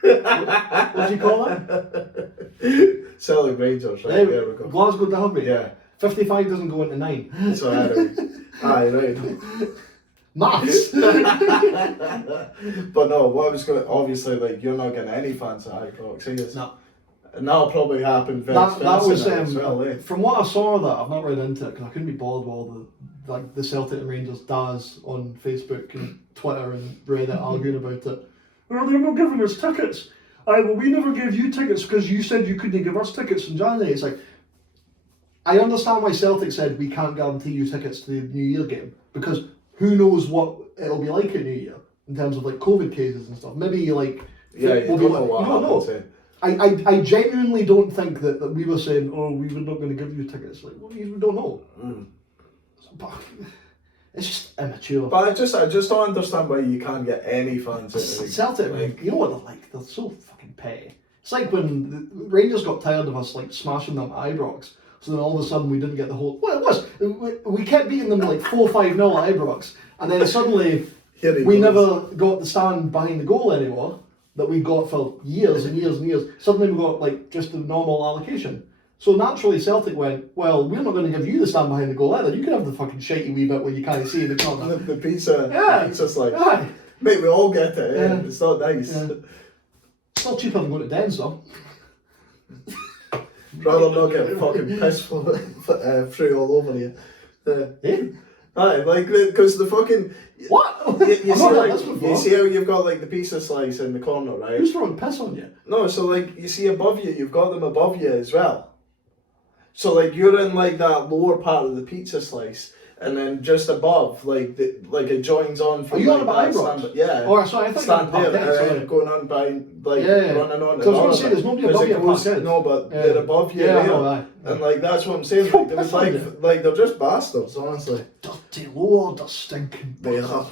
What do you call it? Celtic Rangers, right? Hey, there we go. Glasgow Derby. Yeah. 55 doesn't go into 9. So anyway. Aye, right. Maths. But no, what I was going, obviously, like you're not getting any fans at Ibrox, are you? No. And that'll probably happen very that was as well, eh? From what I saw that, I've not read into it because I couldn't be bothered with all the Celtic and Rangers DAS on Facebook and Twitter and Reddit arguing about it. Well, they're not giving us tickets. Well, we never gave you tickets because you said you couldn't give us tickets in January. It's like, I understand why Celtic said we can't guarantee you tickets to the New Year game, because who knows what it'll be like at New Year in terms of like COVID cases and stuff. Maybe like you don't know what happens. I genuinely don't think that we were saying, oh, we were not going to give you tickets. Like, well, we don't know. But it's just immature. But I just don't understand why you can't get any fans at the Celtic, like, you know what they're like? They're so fucking petty. It's like when the Rangers got tired of us like smashing them at Ibrox, so then all of a sudden we didn't get the whole. Well, it was we kept beating them like 4-5-0 at Ibrox, and then suddenly we never got the stand behind the goal anymore that we got for years and years and years. Suddenly we got like just the normal allocation. So naturally Celtic went, well, we're not going to give you the stand behind the goal either. You can have the fucking shitey wee bit where you can't see the corner. The pizza's like, mate, we all get it. Yeah. It's not nice. Yeah. Still cheaper than going to Dens though. Rather not get fucking piss through all over you. Aye, like, because the fucking... What? You see how you've got like the pizza slice in the corner, right? Who's throwing piss on you? No, so like, you see above you, you've got them above you as well. So like, you're in like that lower part of the pizza slice, and then just above, like it joins on from. Are you like, on about Ibrox? Yeah. Oh, sorry, I thought stand there, and then going on by, like, running on. Because I was going to say, there's nobody above you. No, but they're above you there. And like, that's what I'm saying. Like, they're just bastards, honestly. Dirty lord, they're stinking. They are.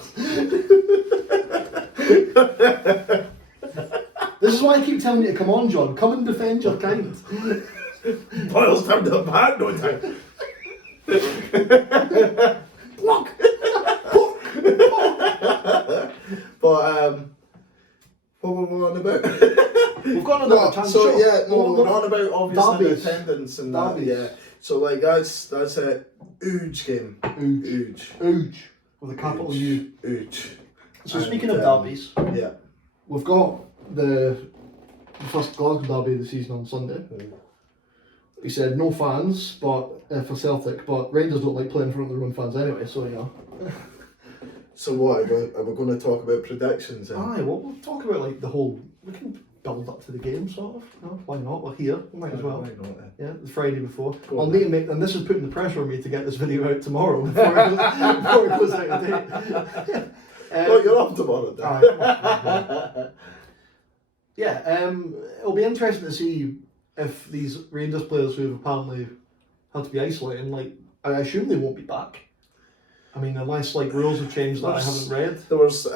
This is why I keep telling you to come on, John. Come and defend your kind. Boils down to the back, no time. Look! But what were we on about? We've got another chance. So we're on about obviously derbies. the attendance and that. Yeah. So like that's a huge game. Huge. With a capital U. Huge. So speaking of derbies, we've got the first Glasgow derby of the season on Sunday. He said no fans, but for Celtic, but Rangers don't like playing in front of their own fans anyway, so you know. So what, are we going to talk about predictions then? Aye, well, we'll talk about like the whole, we can build up to the game sort of, you know, why not, we're here, we might as well. Why not, then? Yeah, the Friday before. I'll need to make, and this is putting the pressure on me to get this video out tomorrow before it goes out of date. Well, you're off tomorrow then. Aye, it'll be interesting to see if these Rangers players who have apparently had to be isolating, like, I assume they won't be back. I mean, unless like rules have changed that I haven't read. There was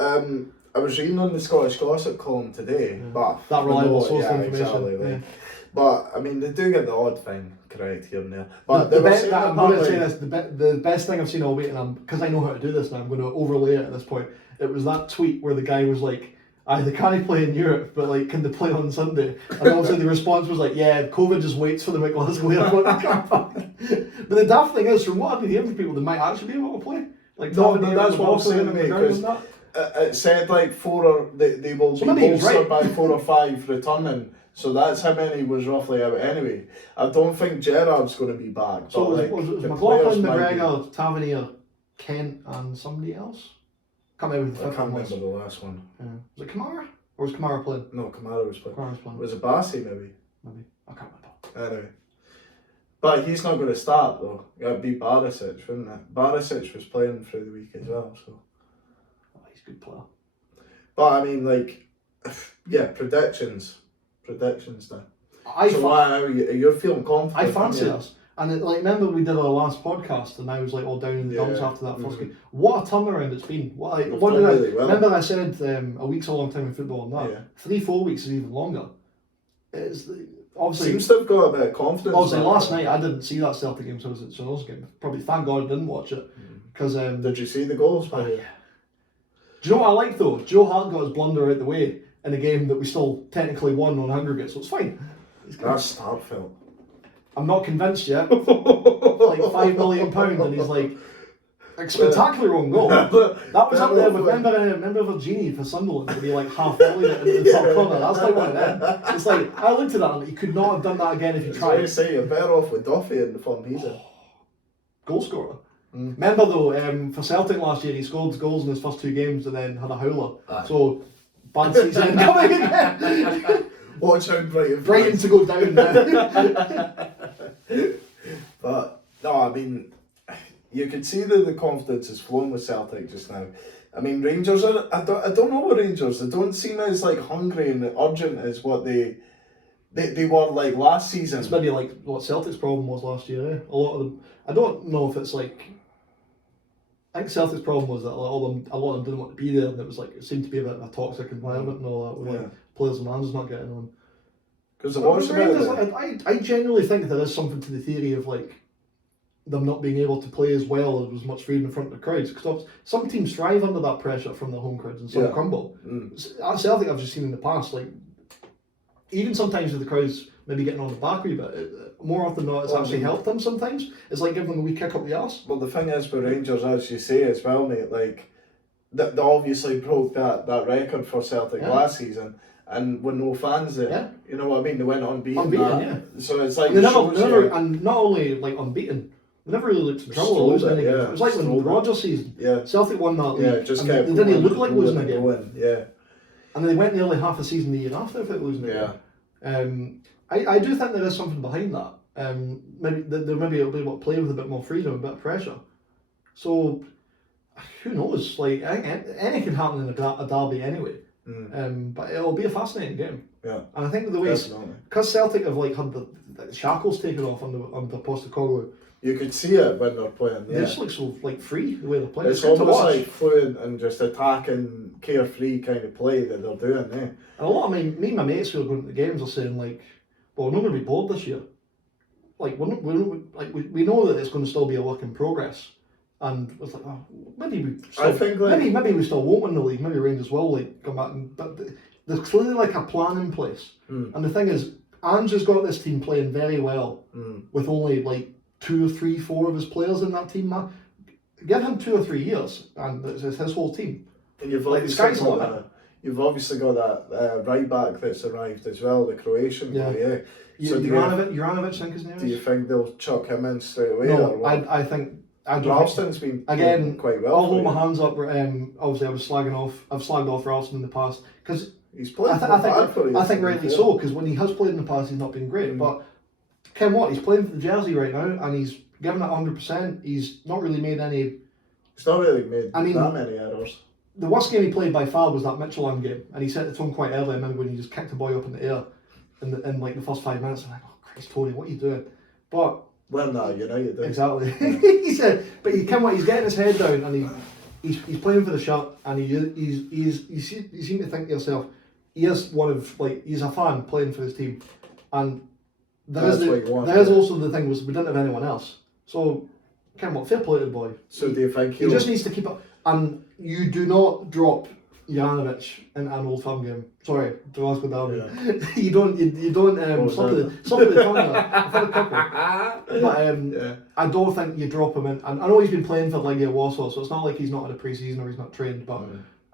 I was reading on the Scottish Gossip column today, but that reliable source yeah, of information. exactly, like, Yeah. But I mean, they do get the odd thing correct here and there. But The they were best, saying I'm going to apparently- say this, the best thing I've seen all week, and because I know how to do this now, I'm going to overlay it at this point. It was that tweet where the guy was like, they can't play in Europe, but like, can they play on Sunday? And obviously the response was like, yeah, COVID just waits for them at Glasgow Airport. But the daft thing is, from what I've been hearing from people, they might actually be able to play. Like, No, Tapedeck that's and what I'm Walker saying, and mate, Gordon 'cause and that. it said like they will So be maybe he was bolstered right. by 4 or 5 returning. So that's how many was roughly out anyway. I don't think Gerrard's going to be back. So but it was the McLaughlin, players might be. McGregor, Tavernier, Kent, and somebody else? Can't remember who I the can't fifth one was. remember the last one. Yeah. Was it Kamara? Or was Kamara playing? No, Kamara was playing. Kamara was playing. Was it Bassey maybe? Maybe. I can't remember. Anyway. But he's not going to start though. It'd be Barisic, wouldn't it? Barisic was playing through the week as well, so. Oh, he's a good player. But I mean, like, yeah, predictions now. You're feeling confident. I fancy yeah. us. And remember we did our last podcast and I was like all down in the dumps after that first Mhm. game. What a turnaround it's been. What We've did done I really well. remember I said a week's a long time in football and that. Yeah. 3-4 weeks is even longer. It's obviously Seems to have got a bit of confidence. obviously back last there. night I didn't see that Celtic game, so I was at St game. Probably thank God I didn't watch it. Because Did you see the goals? do you know what I like though? Joe Hart got his blunder out the way in a game that we still technically won on aggregate, so it's fine. It's good. That's Starfield. I'm not convinced yet. Like £5 million, and he's like spectacularly wrong goal. That was up there with remember Virginie for Sunderland to be like half volleyed it into the top corner. That's like one of them. It's like I looked at that and he could not have done that again if he I tried. was say you're better off with Duffy in the form he's in. Goal scorer. Remember though, for Celtic last year he scored goals in his first 2 games and then had a howler. So bad season coming again. Watch out, Brighton. Brighton to go down now. But no, I mean, you can see that the confidence is flowing with Celtic just now. I mean, Rangers are. I don't know what Rangers. They don't seem as like hungry and urgent as what they were like last season. It's maybe like what Celtic's problem was last year. A lot of them. I don't know if it's like. I think Celtic's problem was that a lot of them didn't want to be there, and it seemed to be a bit of a toxic environment and all that. With like players and managers not getting on. Because I genuinely think there is something to the theory of like them not being able to play as well as much freedom in front of the crowds. Because some teams thrive under that pressure from the home crowds and some crumble. At Celtic, I've just seen in the past, like even sometimes with the crowds maybe getting on the back a wee bit, more often than not, it's actually helped them sometimes. It's like giving them a wee kick up the arse. Well, the thing is with Rangers, as you say as well, mate, like they obviously broke that record for Celtic last season. And with no fans there, you know what I mean? They went unbeaten. So it's like and and not only like unbeaten, they never really looked in trouble or losing any game. It was like when the Rodgers season. Celtic won that league. Just and kept they didn't look like losing a game. Yeah. And they went nearly half a season the year after without losing a game. I do think there is something behind that. Maybe they're maybe able to play with a bit more freedom, a bit of pressure. So who knows? Like anything can happen in a derby anyway. But it'll be a fascinating game. Yeah. And I think the way because Celtic have like had the shackles taken off under Postecoglou. You could see it when they're playing. They just look so like free the way they're playing. It's almost like fluent and just attacking, carefree kind of play that they're doing. And a lot of me and my mates who are going to the games are saying like, "Well, we're not going to be bored this year. Like we know that it's going to still be a work in progress." And it's like, oh, maybe we still won't win the league. Maybe Rangers will like come back. But there's clearly like a plan in place. And the thing is, Ange has got this team playing very well with only like 2 or 3, 4 of his players in that team. Man, give him 2 or 3 years, and it's his whole team. And you've like, obviously got that right back that's arrived as well, the Croatian guy. So Juranovic, I think his name is. Do you think they'll chuck him in straight away? No, I think. Ralston's been again quite well. I'll hold my hands up. Obviously, I've slagged off Ralston in the past because he's played. I think rightly so, because when he has played in the past, he's not been great. But Ken Watt, he's playing for the Jersey right now, and he's given it 100%. He's not really made any. He's not really made that many errors. The worst game he played by far was that Midtjylland game, and he set the tone quite early. I remember when he just kicked the boy up in the air in like the first 5 minutes. I'm like, oh Christ, Tony, what are you doing? But Well, no, United. Exactly. He said, but he's getting his head down, and he's playing for the shirt, and you seem to think to yourself, he is he's a fan playing for his team, and there's also the thing was we didn't have anyone else, so kind of fair play to the boy. So do you think he just needs to keep up? And you do not drop Janovic in an Old Firm game. Sorry, Glasgow Derby. Yeah. you don't. Some of the tongue I've had a couple. But I don't think you drop him in. And I know he's been playing for Legia Warsaw, so it's not like he's not in a pre-season or he's not trained. But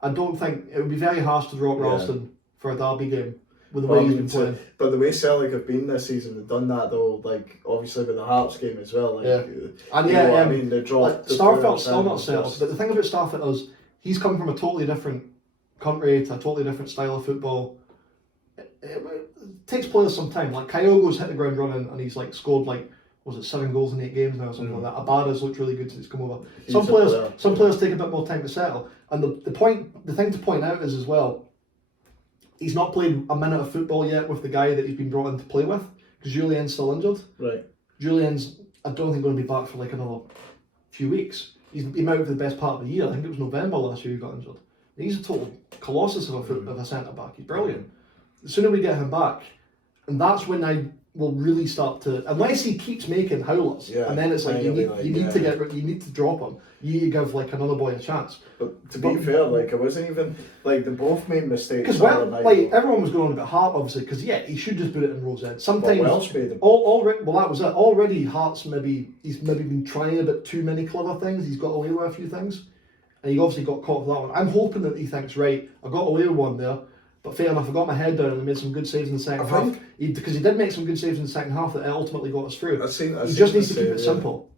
I don't think it would be very harsh to drop Ralston for a derby game with the way he's been playing. But the way Celtic have been this season, they've done that though. Like obviously with the Hearts game as well. I mean they dropped. Starfelt's still not Celtic, but the thing about Starfelt is he's come from a totally different country to a totally different style of football. It takes players some time. Like Kyogo's hit the ground running and he's like scored like 7 goals in 8 games now or something like that. Abada's looked really good since he's come over. Some players take a bit more time to settle. And the thing to point out is as well, he's not played a minute of football yet with the guy that he's been brought in to play with because Julien's still injured. Right. Julien's I don't think going to be back for like another few weeks. He's been out for the best part of the year. I think it was November last year he got injured. He's a total colossus of a centre back. He's brilliant. The sooner we get him back, and that's when I will really start to, unless he keeps making howlers, and then it's like you need to drop him. You need to give like another boy a chance. But to be fair, like it wasn't even like they both made mistakes. Because everyone was going a bit hard, obviously, because he should just put it in Rose End. Sometimes Welsh made him. That was it. Already Hearts he's maybe been trying a bit too many clever things. He's got away with a few things. And he obviously got caught for that one. I'm hoping that he thinks, right, I got away with one there, but fair enough, I got my head down and I made some good saves in the second half. Because he did make some good saves in the second half that ultimately got us through. He just needs to keep it simple.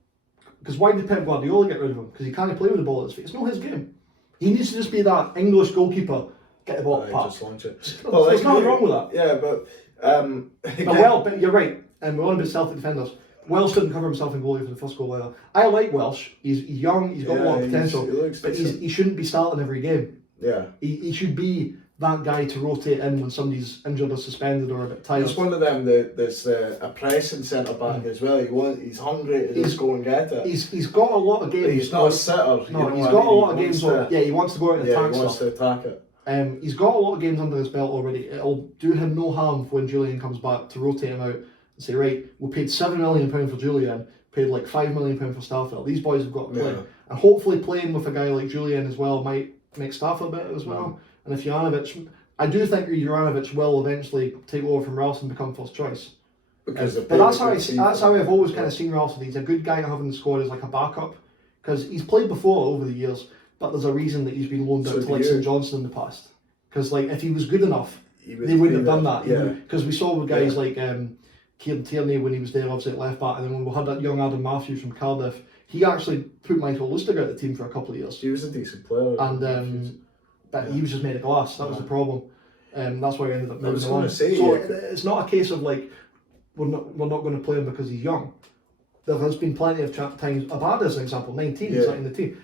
Because why did Pep Guardiola get rid of him? Because he can't play with the ball at his feet. It's not his game. He needs to just be that English goalkeeper, get the ball pass. Just launch it. There's nothing wrong with that. Yeah, but... but you're right, and we're on about Celtic defenders. Welsh didn't cover himself in goalie for the first goal either. I like Welsh. He's young. He's got a lot of potential. But he shouldn't be starting every game. Yeah. He should be that guy to rotate in when somebody's injured or suspended or a bit tired. He's one of them that's a pressing centre back as well. He's hungry to just go and get it. He's got a lot of games. But he's not a sitter. No, he's got a lot of games. He wants to go out and attack. He wants to attack it. He's got a lot of games under his belt already. It'll do him no harm when Julian comes back to rotate him out. Say, right, we paid £7 million for Julian, paid like £5 million for Starfelt. These boys have got to play. And hopefully playing with a guy like Julian as well might make Starfelt better as well. And if Janovic, I do think Juranovic will eventually take over from Ralston and become first choice. But that's how I've always kind of seen Ralston. He's a good guy to have in the squad as like a backup. Because he's played before over the years, but there's a reason that he's been loaned out to like St Johnstone in the past. Because like if he was good enough, they wouldn't have done that. Because we saw with guys like Kieran Tierney when he was there, obviously at left back, and then when we had that young Adam Matthews from Cardiff, he actually put Michael Lustig out of the team for a couple of years. He was a decent player. And but he was just made of glass. That was the problem. That's why he ended up moving on. So it's not a case of like we're not going to play him because he's young. There has been plenty of times. Abada's an example. 19, he's not in the team.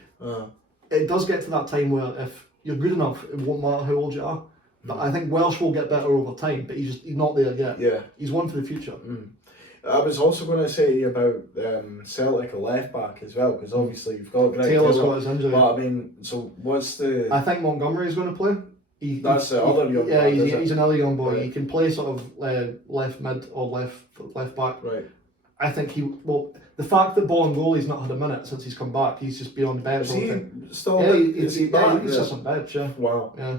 It does get to that time where if you're good enough, it won't matter how old you are. But I think Welsh will get better over time, but he's not there yet. Yeah. He's one for the future. I was also going to say about Celtic a left back as well, because obviously you've got Greg Taylor's got his injury. But I mean, so what's the... I think Montgomery's going to play. That's the other young boy. Yeah, he's another young boy. Right. He can play sort of left mid or left back. Right. I think the fact that Bolingoli's not had a minute since he's come back, he's just been on the bench. Is he still? Is he back? He's just on bench. Yeah. Wow. Yeah.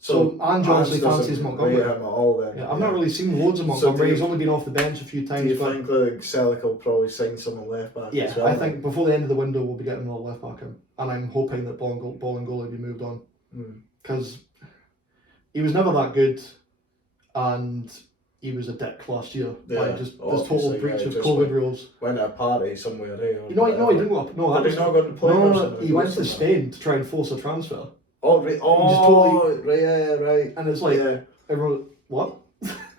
So Ange obviously fancies Montgomery. I've not really seen loads of Montgomery. He's only been off the bench a few times. Do you think like Celtic will probably sign someone left back? Yeah, as well, I think before the end of the window we'll be getting another left back in, and I'm hoping that Bolingoli will be moved on because he was never that good, and he was a dick last year by just this total breach of COVID rules. Went to a party somewhere, eh? He didn't go up. No, did he not go to play? No, he went to Spain to try and force a transfer. Oh, right. Right. And it's like everyone, what?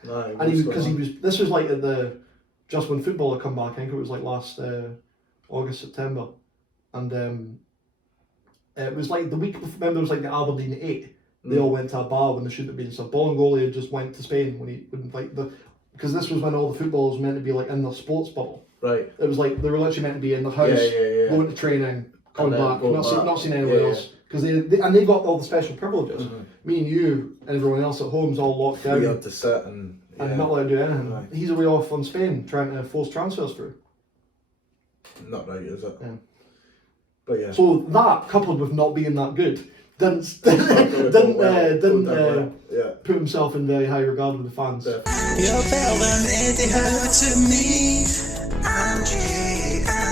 And this was like just when football had come back. I think it was like last August, September, and it was like the week before. Remember, it was like the Aberdeen 8. They all went to a bar when they shouldn't have been. So Bolingoli had just went to Spain because this was when all the football was meant to be like in their sports bubble. Right. It was like they were literally meant to be in the house, going to training, coming And then back, going not seen anyone else. Because they got all the special privileges. Me and you and everyone else at home's all locked down. You had to sit and not allowed to do anything. Right. He's away off on Spain trying to force transfers through. Not right, is it? Yeah. But yeah. So that, coupled with not being that good, didn't put himself in very high regard with the fans. You're better than anything hurt to me.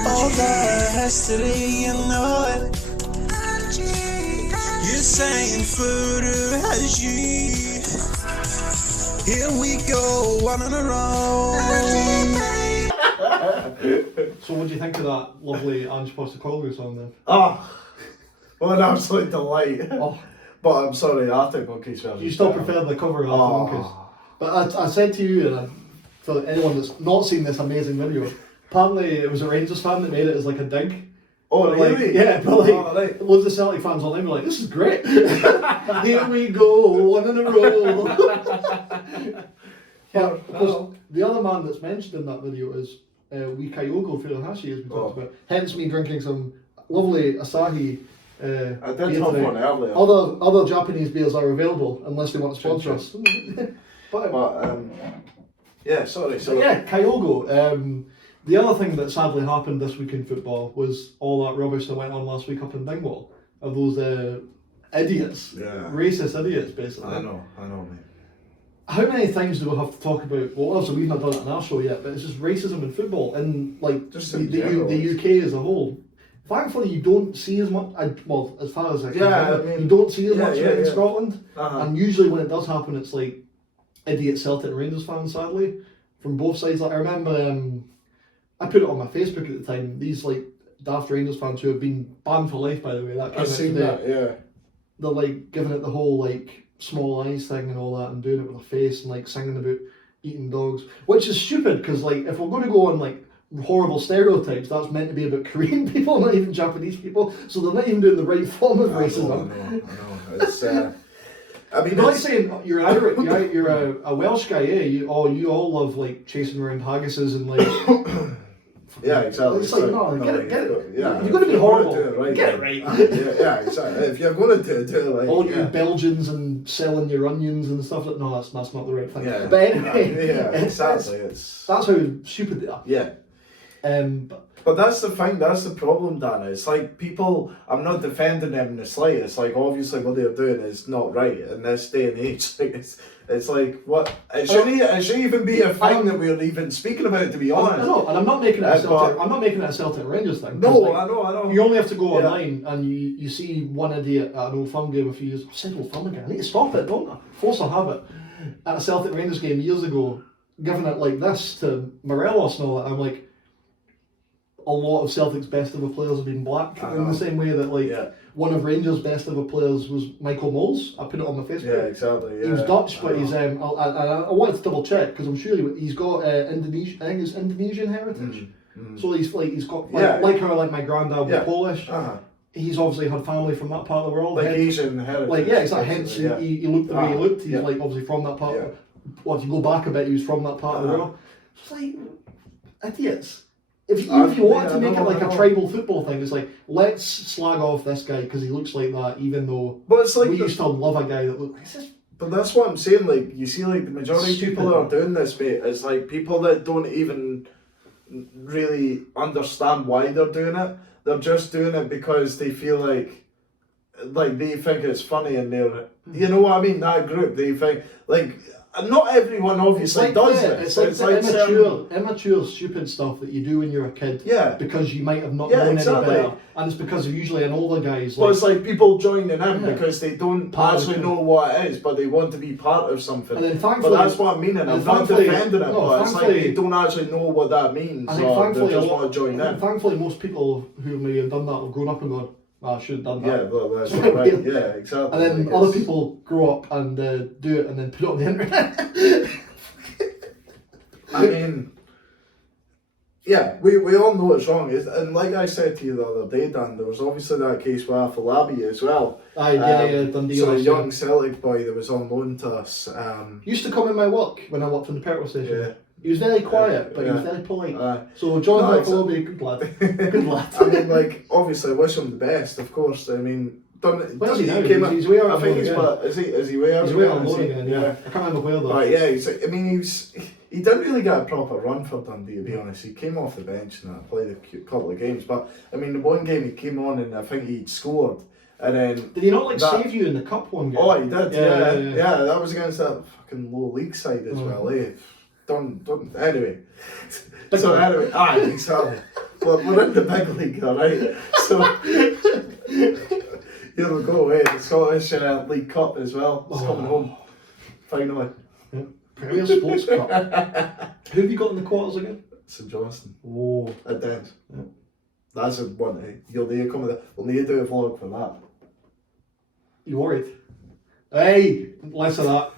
All the history, you know it. You're saying Furuhashi. Here we go, one in a row. So what do you think of that lovely Ange Postecoglou song then? Oh, what an absolute delight. Oh. But I'm sorry, I think Monkey's version. You still prefer the cover of the Monkeys. But I said to you, and for anyone that's not seen this amazing video, apparently it was a Rangers fan that made it as like a dig. Oh, but really? Like, yeah, but like right. loads of Celtic fans online were like, this is great. Here we go, one in a row. But of course, the other man that's mentioned in that video is Kyogo Furuhashi, as we talked about. Hence me drinking some lovely Asahi. I did have one earlier. Other Japanese beers are available unless they want to sponsor us. but yeah, sorry. So yeah, Kyogo. The other thing that sadly happened this week in football was all that rubbish that went on last week up in Dingwall of those idiots, racist idiots, basically. I know, mate. How many times do we have to talk about? Well, obviously we've not done it in our show yet, but it's just racism in football and like just the UK as a whole. Thankfully, you don't see as much. Well, as far as I can remember, you don't see as much of it in Scotland. And usually, when it does happen, it's like idiot Celtic and Rangers fans. Sadly, from both sides. Like I remember, I put it on my Facebook at the time. These like daft Rangers fans who have been banned for life, by the way. That came I've seen that. Yeah. They're like giving it the whole like small eyes thing and all that, and doing it with a face and like singing about eating dogs, which is stupid because like if we're going to go on like horrible stereotypes, that's meant to be about Korean people, not even Japanese people. So they're not even doing the right form of racism. I know. It's, I mean, like saying you're Irish, you're a Welsh guy, eh? You all love like chasing around haggises and like. Yeah, exactly. It's like no, get it. Yeah, you're going to be horrible. Get it right. yeah, exactly. If you're going to do it like all you Belgians and selling your onions and stuff, like no, that's not the right thing. Yeah, but anyway, exactly. That's how stupid they are. Yeah. But that's the thing, that's the problem, Dan. It's like people, I'm not defending them in the slightest. Like obviously what they're doing is not right in this day and age. Like it's like what it shouldn't even be a thing that we're even speaking about, to be honest. I know, and I'm not making it a Celtic. I'm not making it a Celtic Rangers thing. No, like, I know. You only have to go online and you see one idiot at an Old Firm game a few years. I said Old Firm again. I need to stop it, don't I? Force a habit. At a Celtic Rangers game years ago, giving it like this to Morelos and all that. I'm like, a lot of Celtic's best ever players have been black, in the same way that one of Rangers' best ever players was Michael Moles. I put it on my Facebook. Yeah, exactly. Yeah. He was Dutch, but he's I wanted to double check because I'm sure he's got Indonesian. I think it's Indonesian heritage. So he's got like how like my granddad was Polish. He's obviously had family from that part of the world. Like Asian heritage. Like exactly. Hence he looked the way he looked. He's like obviously from that part. Well, if you go back a bit, he was from that part of the world. It's like idiots. If you want to make it like a tribal football thing, it's like, let's slag off this guy because he looks like that, even though it's like we used to love a guy that looked like this. But that's what I'm saying, like, you see, like, the majority of people that are doing this, mate, it's like people that don't even really understand why they're doing it. They're just doing it because they feel like they think it's funny and they're, you know what I mean, that group, they think, like, not everyone obviously does it. It's like immature, stupid stuff that you do when you're a kid. Yeah. Because you might have not known any better. And it's because of usually an older guys. Well, it's like people joining in because they don't actually know what it is, but they want to be part of something. And then but that's what I mean, and I'm not defending it, but it's like they don't actually know what that means, or they just want to join in. Thankfully, most people who may have done that have grown up and gone, I should have done that. Yeah, well, that's right. Yeah, exactly. And then other people grow up and do it and then put it on the internet. I mean, yeah, we all know it's wrong. And like I said to you the other day, Dan, there was obviously that case with Afolabi as well. Dundee. So a young Celtic boy that was on loan to us. Used to come in my work when I worked in the petrol station. He was very quiet, but he was very polite. So John Bartholomew, good lad. Good lad. I mean, like, obviously, I wish him the best, of course. I mean, where's he now? He's way out. I think is he way out? He's way out on loan again, yeah. I can't remember where though. But yeah, he didn't really get a proper run for Dundee, to be honest. He came off the bench and played a couple of games. But I mean, the one game he came on and I think he'd scored. And then did he not save you in the cup one game? Oh, he did. Yeah. That was against that fucking low league side as well. Don't. Anyway. Exactly. Well, we're in the big league, all right. So here we go. The Scottish League Cup as well. It's coming home finally. Yeah. Premier Sports Cup. Who have you got in the quarters again? St Johnstone. Oh, at Dundee. Yeah. That's a one. You'll need to come with it. We'll need to do a vlog for that. You worried? Hey, less of that.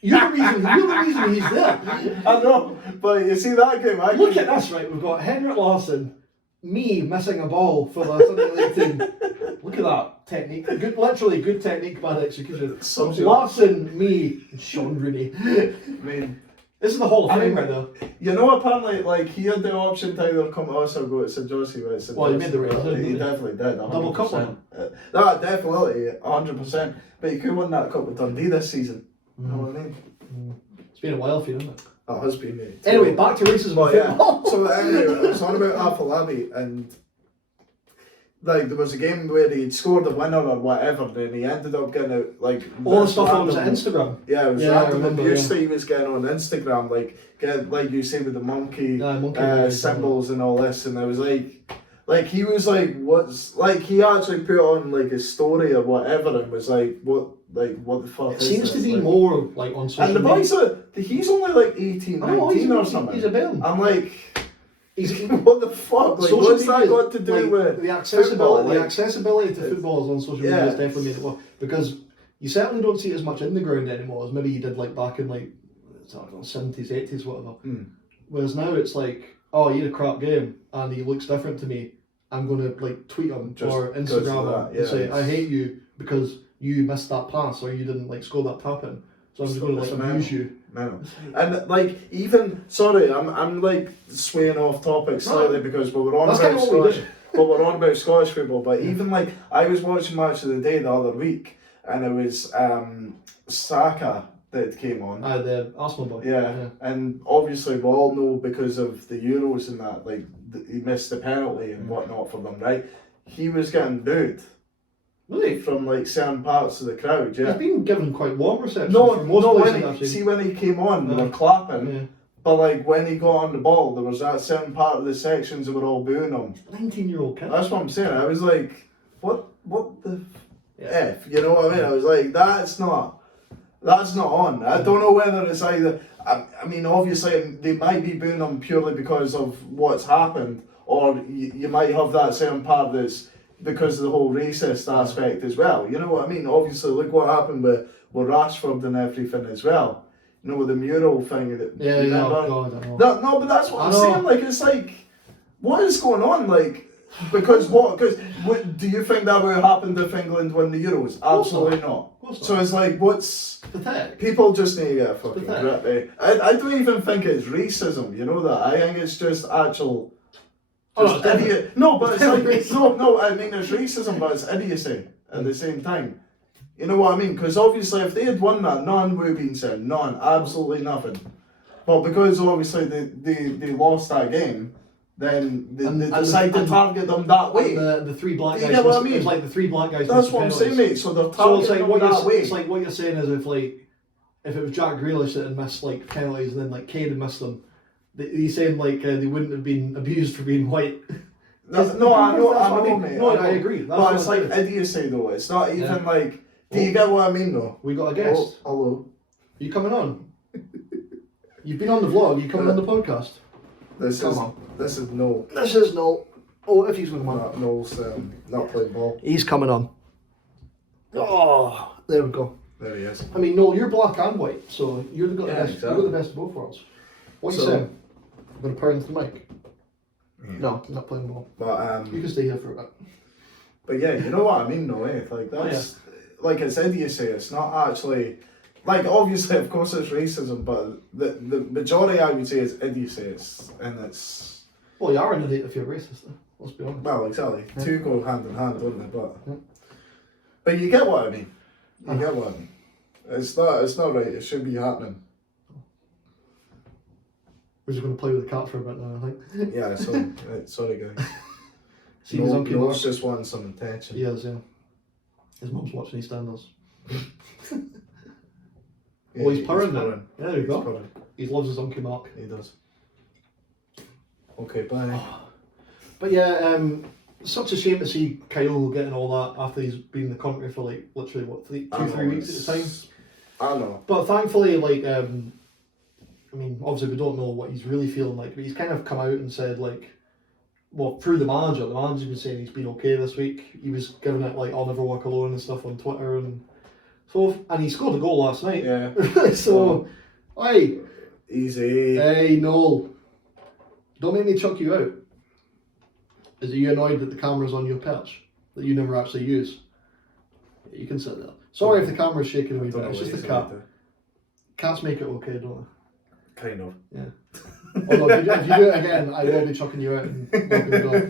You're the reason he's there. I know, but you see that game. Look at this, right? We've got Henrik Larsson, me missing a ball for the Sunday League team. Look at that technique. Literally good technique, bad execution. Larsson, me, and Sean Rooney. I mean, this is the Hall of Fame right there. You know, apparently, like, he had the option to either come to us or go to St Josie. Well, he made the right decision. He definitely did. 100%. Double cup one. That definitely, 100%. But he could have won that cup with Dundee this season. You know what I mean? It's been a while for you, hasn't it? It has been, mate. Anyway, back to racism. Yeah. So anyway, I was on about Afolabi, and like there was a game where he'd scored a winner or whatever, and he ended up getting out like all the stuff on Instagram. Yeah, it was random abuse that he was getting on Instagram, like you say with the monkey symbols and all this, and I was like he was like what's like he actually put on like his story or whatever and was like what the fuck it seems to be more like on social media. And the boys he's only like 18, 19 or something. He's a bairn. I'm like what the fuck? Like, what's that got to do with the accessibility? Football? The accessibility to football on social media has definitely made it work, because you certainly don't see it as much in the ground anymore as maybe you did like back in like 70s, 80s, whatever. Whereas now it's like, oh, he had a crap game and he looks different to me. I'm gonna like tweet him or Instagram him and say I hate you because you missed that pass or you didn't like score that tap in. So I'm just gonna like abuse you. No. And like even I'm like swaying off topic slightly because we're on about Scottish, but we're on about Scottish football. But even like I was watching Match of the Day the other week, and it was Saka that came on. The Arsenal boy. Yeah, and obviously we all know because of the Euros and that, like he missed the penalty and whatnot for them, right? He was getting booed. Really? From like certain parts of the crowd, yeah. He's been given quite warm reception. When he came on, they were clapping. Yeah. But like when he got on the ball, there was that certain part of the sections that were all booing him. 19-year-old kid. That's what I'm saying. I was like, what the F? You know what I mean? I was like, that's not on. I don't know whether it's either. I mean, obviously they might be booing him purely because of what's happened, or you might have that certain part that's because of the whole racist aspect as well. You know what I mean? Obviously, look what happened with Rashford and everything as well. You know, with the mural thing. No, but that's what I'm saying. Like, it's like, what is going on? Like, because do you think that would have happened if England win the Euros? Absolutely not. So it's like, what's... Pathetic. People just need to get a fucking grip. I don't even think it's racism, you know that? I think it's just actual... idiot. No, but it's like no. I mean, it's racism, but it's idiocy at the same time. You know what I mean? Because obviously, if they had won that, none would have been said. None, absolutely nothing. But because obviously they lost that game, then they decided to target them that way. The three black guys. You know what I mean? It's like the three black guys. That's what I'm saying, mate. So they're targeting them that way. It's like what you're saying is if it was Jack Grealish that had missed like penalties and then like Kane had missed them. He's saying like they wouldn't have been abused for being white. I know, mate. No, I agree. But it's like idiocy though. It's not even like. Do you get what I mean though? We got a guest. Hello. Are you coming on? You've been on the vlog. Are you coming on the podcast? This is Noel. This is Noel. Oh, if he's going to come on. Noel's not playing ball. He's coming on. Oh, there we go. There he is. I mean, Noel, you're black and white, so you're the best. Exactly. You're the best of both worlds. What are you saying? I'm going to pound the mic. Yeah. No, I'm not playing ball. But you can stay here for a bit. But yeah, you know what I mean, though, eh? Like that's like it's idiocy. It's not actually like, obviously, of course, it's racism, but the majority, I would say, is idiocy, and it's... Well, you are an idiot if you're racist, though. Let's be honest. Well, exactly. Yeah. Two go hand in hand, don't they? But Yeah. but you get what I mean. You get what I mean. It's not right. It should be happening. We're just going to play with the cat for a bit now, I think. Yeah. So sorry, guys. See his uncle Noel's just wanting some attention. He is, yeah. His mum's watching EastEnders. Yeah, Oh, he's purring now. purring. There you He's go. purring. He loves his Uncle Mark. He does. Okay, bye. But yeah, such a shame to see Kyle getting all that after he's been in the country for like literally what 2-3 weeks at the time. I know. But thankfully, like, I mean, obviously we don't know what he's really feeling like, but he's kind of come out and said like, well, through the manager's been saying he's been okay this week. He was giving it like I'll never walk alone and stuff on Twitter and so, and he scored a goal last night. Yeah. So, hey, Easy. hey, Noel, don't make me chuck you out. Is you annoyed that the camera's on your perch that you never actually use? You can sit there. Sorry if the camera's shaking a wee bit. It's just the cat. Cats make it okay, don't they? Kind of. Yeah. Although if you do it again, I will be chucking you out and locking the door.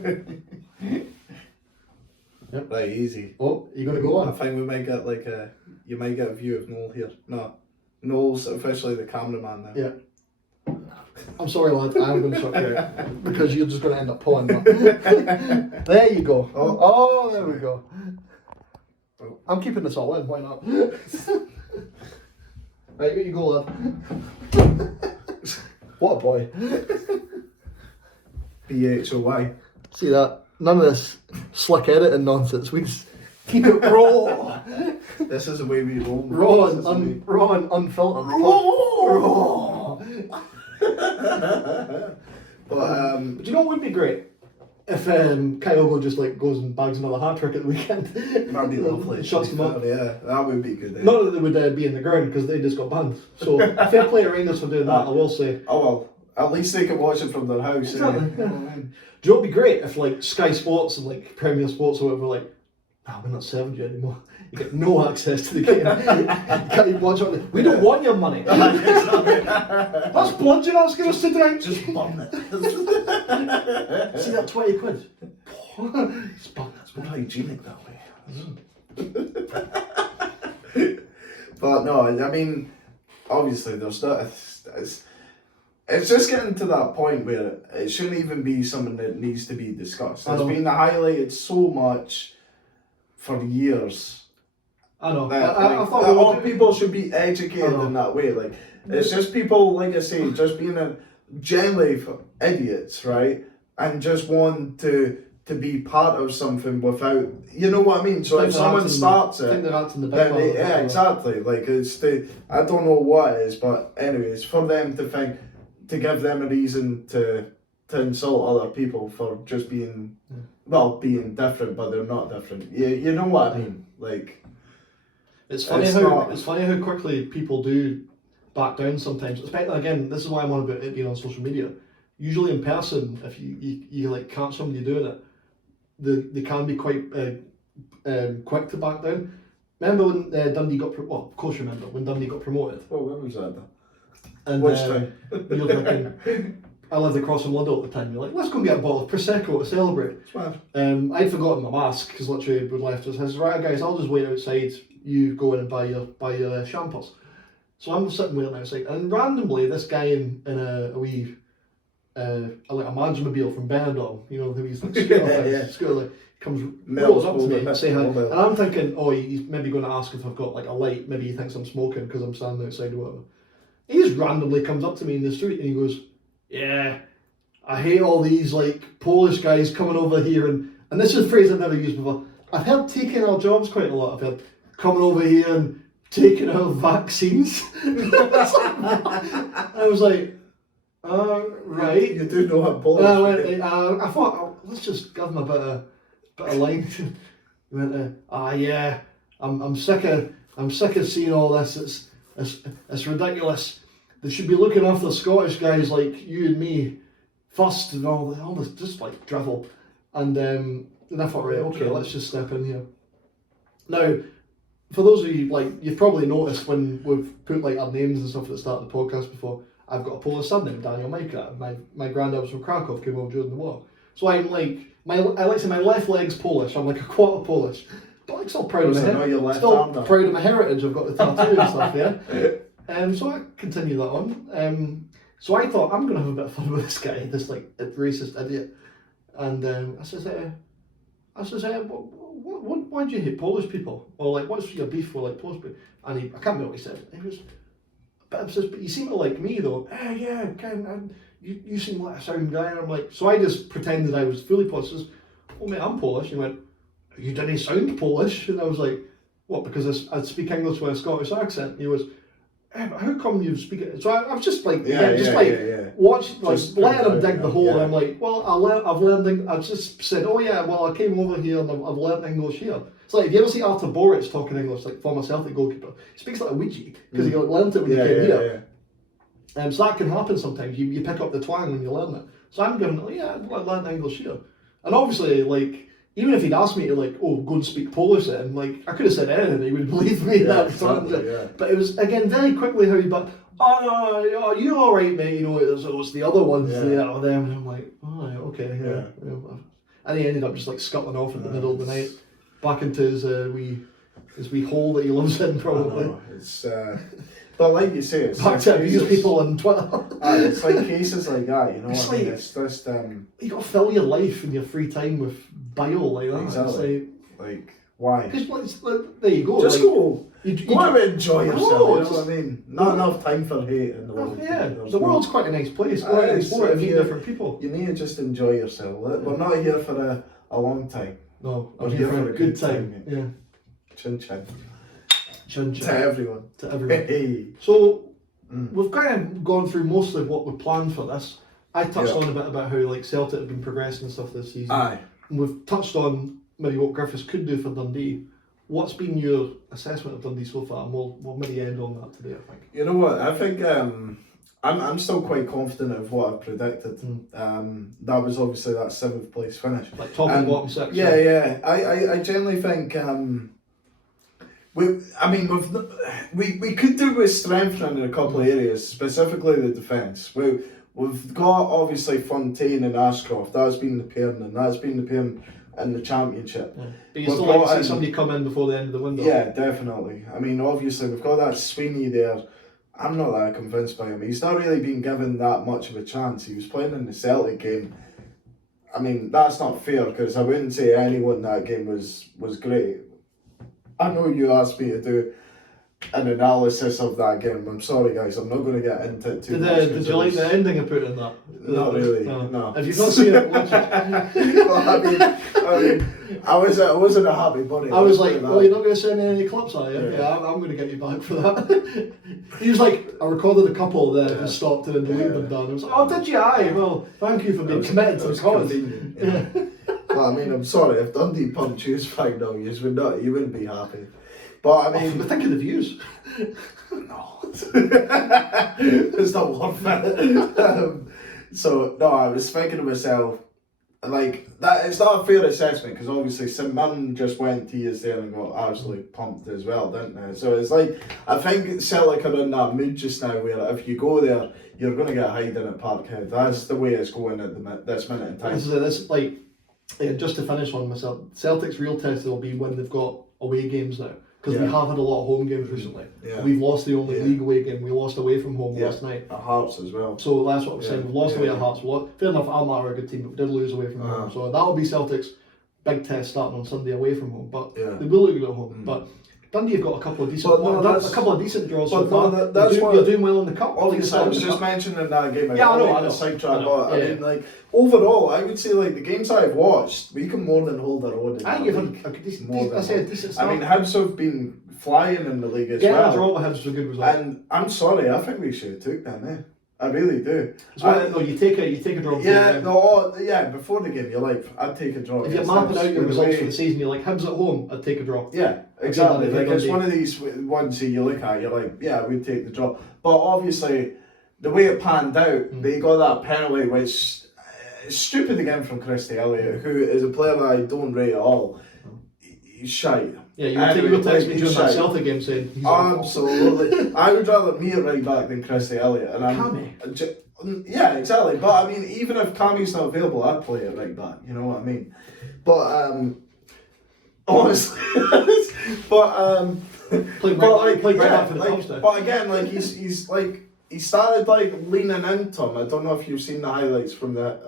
Yep. Right, easy. Oh, you gonna go I on? think we might get like you might get a view of Noel here. No, Noel's officially the cameraman now. Yeah. I'm sorry, lad. I'm going to chuck you out because you're just going to end up pulling that. There you go. Oh, there we go. I'm keeping this all in. Why not? Right, here you go, lad. What a boy. BHOY. See that? None of this slick editing nonsense. We just keep it raw. This is the way we roll. Raw This and, is the way- raw and unfiltered. Raw. But But you know what would be great? If Kyogo just like goes and bags another hat trick at the weekend. that'd be lovely. Shuts them up. Yeah, that would be good. Not that they would be in the ground because they just got banned. So fair play to Rangers for doing that, I will say. Oh well, at least they can watch it from their house. Exactly. Do you know what would be great if like Sky Sports and like Premier Sports or whatever like, we're not serving you anymore. You get no access to the game. You can't even watch it. We don't want your money. That's blood you're not going to sit down. Just burn it. See that 20 quid? It's burn It's more hygienic that way. But no, I mean, obviously there's not. It's just getting to that point where it shouldn't even be something that needs to be discussed. It's been highlighted so much for years. I know. That, I like, thought all people should be educated in that way. Like, it's just people, like I say, just being generally idiots, right? And just want to be part of something without, you know what I mean? So if someone starts it, then yeah, exactly. Like I don't know what it is, but anyways, for them to think, to give them a reason to insult other people for just being, being different, but they're not different. You know what I mean? Like, it's funny how quickly people do back down sometimes. Especially again, this is why I'm on about it being on social media. Usually in person, if you like catch somebody doing it, they can be quite quick to back down. Remember when Dundee got of course you remember when Dundee got promoted. oh, when was that? And Which time? you're thinking, I lived across from Liddell at the time. You're like, let's go and get a bottle of Prosecco to celebrate. I'd forgotten my mask because literally we'd left us. I said, right guys, I'll just wait outside. You go in and buy your champers. So I'm sitting waiting outside, and randomly this guy in a wee like a Magmobile from Benidorm, you know, who's like scooter, like, comes rolls up to me and say hi. And I'm thinking, oh, he's maybe going to ask if I've got like a light. Maybe he thinks I'm smoking because I'm standing outside or whatever. He just randomly comes up to me in the street and he goes, yeah, I hate all these like Polish guys coming over here and this is a phrase I've never used before. I've heard taking our jobs quite a lot. I've heard coming over here and taking our vaccines. I was like, right. You do know how Polish. I thought, let's just give him a bit of line. He went, yeah, I'm sick of seeing all this. It's ridiculous. They should be looking after Scottish guys like you and me first and all this just like drivel. And then I thought, right, okay, let's just step in here. Now, for those of you, like, you've probably noticed when we've put like our names and stuff at the start of the podcast before, I've got a Polish surname, Daniel Majka. My granddad was from Krakow, came over during the war. So I'm like, I like to say my left leg's Polish, I'm like a quarter Polish. But like, still proud of my heritage, I've got the tattoo and stuff, yeah. So I continue that on. So I thought, I'm going to have a bit of fun with this guy, this like racist idiot. And I says, why do you hate Polish people? Or like, what's your beef with like Polish people? And I can't remember what he said. He was, but you seem to like me though. Yeah, Ken, you seem like a sound guy. And I'm like, so I just pretended I was fully Polish. Says, oh mate, I'm Polish. And he went, you didn't sound Polish. And I was like, what? Because I'd speak English with a Scottish accent. And he was, how come you speak it? So I was just like, watch, like letting him dig the hole. And I'm like, well, I've learned. I just said, oh yeah, well I came over here and I've learned English here. It's like, if you ever see Artur Boruc talking English, like former Celtic goalkeeper, he speaks like a Ouija because he learned it when he came here. So that can happen sometimes. You pick up the twang when you learn it. So I'm going, oh yeah, I learned English here. And obviously, like, even if he'd asked me to like, oh, go and speak Polish then, like, I could have said anything, he would believe me. But it was, again, very quickly how he, but, oh no, you're alright mate, you know, it was the other ones, them, and I'm like, oh, okay, And he ended up just like scuttling off in the middle of the night, back into his wee hole that he lives in, probably. It's, but like you say, it's back to abuse people on Twitter. It's like cases like that, you know what I mean? It's just... you got to fill your life and your free time with bile like that. Exactly. Like, why? Because there you go. Just like, go. Go out and enjoy yourself, you know what I mean? Not enough time for hate in the world. Yeah, the world's quite a nice place. Go out and explore it and meet different people. You need to just enjoy yourself. We're not here for a long time. No, we're here for a good time. Yeah. Chin chin. Chin chin. To everyone. Hey. So, we've kind of gone through most of what we planned for this. I touched on a bit about how like Celtic have been progressing and stuff this season. Aye. And we've touched on maybe what Griffiths could do for Dundee. What's been your assessment of Dundee so far? And we'll maybe end on that today, I think. You know what? I think I'm still quite confident of what I've predicted. That was obviously that 7th place finish. Like top and bottom 6. Yeah. I generally think we could do with strengthening in a couple of areas, specifically the defence. We've got obviously Fontaine and Ashcroft. That's been the pairing, and that's been the pairing in the Championship. Yeah. But you still like to see somebody come in before the end of the window. Yeah, definitely. I mean, obviously we've got that Sweeney there. I'm not that convinced by him. He's not really been given that much of a chance. He was playing in the Celtic game. I mean, that's not fair because I wouldn't say anyone in that game was great. I know you asked me to do an analysis of that game. I'm sorry guys, I'm not going to get into it too much. Did you like the ending I put in that? Not really, no. If you've not seen it, watch it. Well, I mean, I wasn't a happy bunny. I was like, well, you're not going to send me any clips, are you? Yeah, I'm going to get you back for that. He was like, I recorded a couple there and stopped it and deleted them down. I was like, oh, did you? Aye, well, thank you for being committed to the cause. Well, I mean, I'm sorry, if Dundee punch you found out, you wouldn't be happy. But I mean, think of the views. No, it's not worth it. So no, I was thinking to myself, like that. It's not a fair assessment because obviously St Mirren just went to years there and got absolutely pumped as well, didn't they? So it's like I think Celtic are in that mood just now where if you go there, you're going to get hiding at Parkhead. That's the way it's going at this minute in time. This is like just to finish on myself. Celtic's real test will be when they've got away games now. Because we have had a lot of home games recently. Yeah. We've lost the only league away game. We lost away from home last night. At Hearts as well. So that's what I'm saying. We've lost away at Hearts. Fair enough, Armagh are a good team, but we did lose away from home. So that'll be Celtic's big test starting on Sunday away from home. But they will look good at home. But Dundee have got a couple of decent draws so far. You're doing well in the cup. Obviously, I was just mentioning that game. I know. Sidetrack, but I mean, like overall, I would say like the games I've watched, we can more than hold our own. I think you've had a decent start. I mean, Hibs have been flying in the league as well. Yeah, draw with Hibs was a good result. And I'm sorry, I think we should have took them. I really do. No, you take a draw. Before the game, you're like, I'd take a draw. If you're mapping out your results for the season, you're like, Hibs at home, I'd take a draw. Yeah, exactly. Like it's one of these ones that you look at, you're like, yeah, we'd take the draw. But obviously, the way it panned out, they got that penalty, which is stupid again from Christy Elliott, who is a player that I don't rate at all. he's shite. Yeah, you were texting me during that Celtic game saying he's absolutely. I would rather me at right back than Christy Elliott. And yeah, exactly. But I mean, even if Cammy's not available, I'd play at right back. You know what I mean? But honestly, but again, like he's like he started like leaning into him. I don't know if you've seen the highlights from the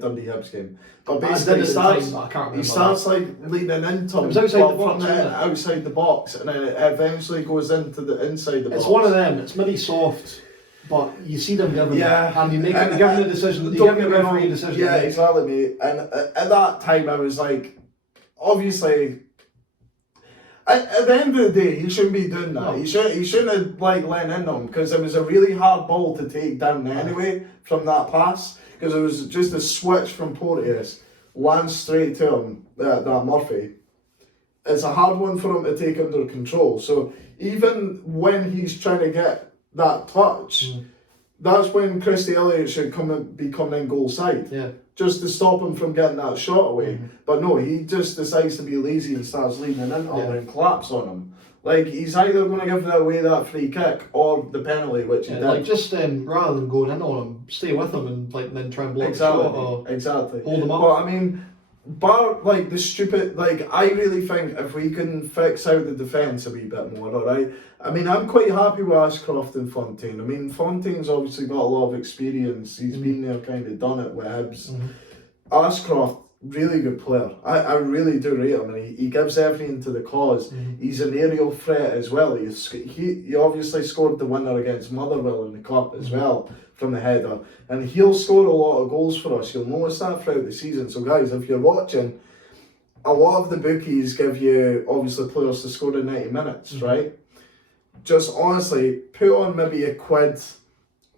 Dundee Hibs game, but basically he starts like leaning into him. It was outside the box, outside the box, and then it eventually goes into the inside the box. It's one of them. It's maybe soft, but you see them giving and you make it, giving the decision. You give the referee a decision. Yeah, exactly, mate. And at that time, I was like, obviously. At the end of the day, he shouldn't be doing that. No. He shouldn't have like let in on him, because it was a really hard ball to take down anyway from that pass, because it was just a switch from Porteous, lands straight to him, that Murphy. It's a hard one for him to take under control. So even when he's trying to get that touch, that's when Christy Elliott should be coming in goal side. Yeah. Just to stop him from getting that shot away. But no, he just decides to be lazy and starts leaning into him and claps on him. Like, he's either going to give away that free kick or the penalty, which he did. Like, just rather than going in on him, stay with him and like then try and block the shot or hold him up. But I mean, bar like the stupid, like, I really think if we can fix out the defence a wee bit more, alright? I mean, I'm quite happy with Ashcroft and Fontaine. I mean, Fontaine's obviously got a lot of experience. He's been there, kind of done it with Hibs. Ashcroft, really good player. I really do rate him, and he gives everything to the cause. He's an aerial threat as well. He obviously scored the winner against Motherwell in the cup as well from the header, and he'll score a lot of goals for us. You'll notice that throughout the season. So guys, if you're watching, a lot of the bookies give you obviously players to score in 90 minutes, right? Just honestly, put on maybe a quid,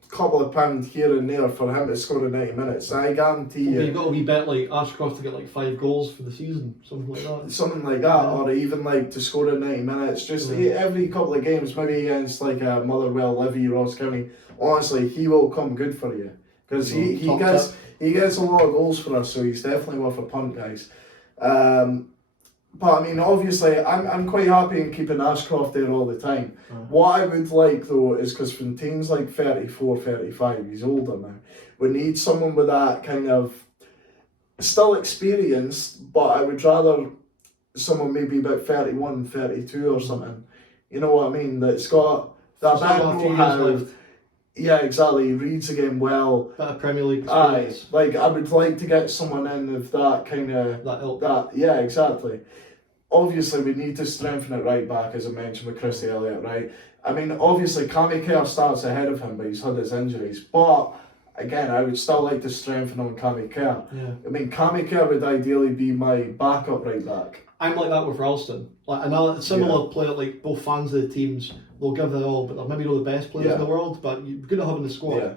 couple of pounds here and there for him to score in 90 minutes. I guarantee you. You've got to be bet like Ashcroft to get like 5 goals for the season, something like that. Something like that, or even like to score in 90 minutes. Just every couple of games, maybe against like a Motherwell, Livy, Ross County. Honestly, he will come good for you, because he gets a lot of goals for us. So he's definitely worth a punt, guys. But I mean, obviously, I'm quite happy in keeping Ashcroft there all the time. What I would like though is, because Fontaine's like 34, 35, he's older now. We need someone with that kind of still experienced, but I would rather someone maybe about 31, 32 or something. You know what I mean? That's got that bad know-how. Yeah, exactly. He reads the game well. Bit of Premier League experience. Like, I would like to get someone in of that kind of... That ilk. Yeah, exactly. Obviously, we need to strengthen it right back, as I mentioned with Christy Elliott, right? I mean, obviously, Cammy Kerr starts ahead of him, but he's had his injuries. But, again, I would still like to strengthen on Cammy Kerr. Yeah. I mean, Cammy Kerr would ideally be my backup right back. I'm like that with Ralston. Like another similar player, like both fans of the teams, they'll give their all, but they're maybe not the best players in the world, but you're good to have in the squad. Yeah.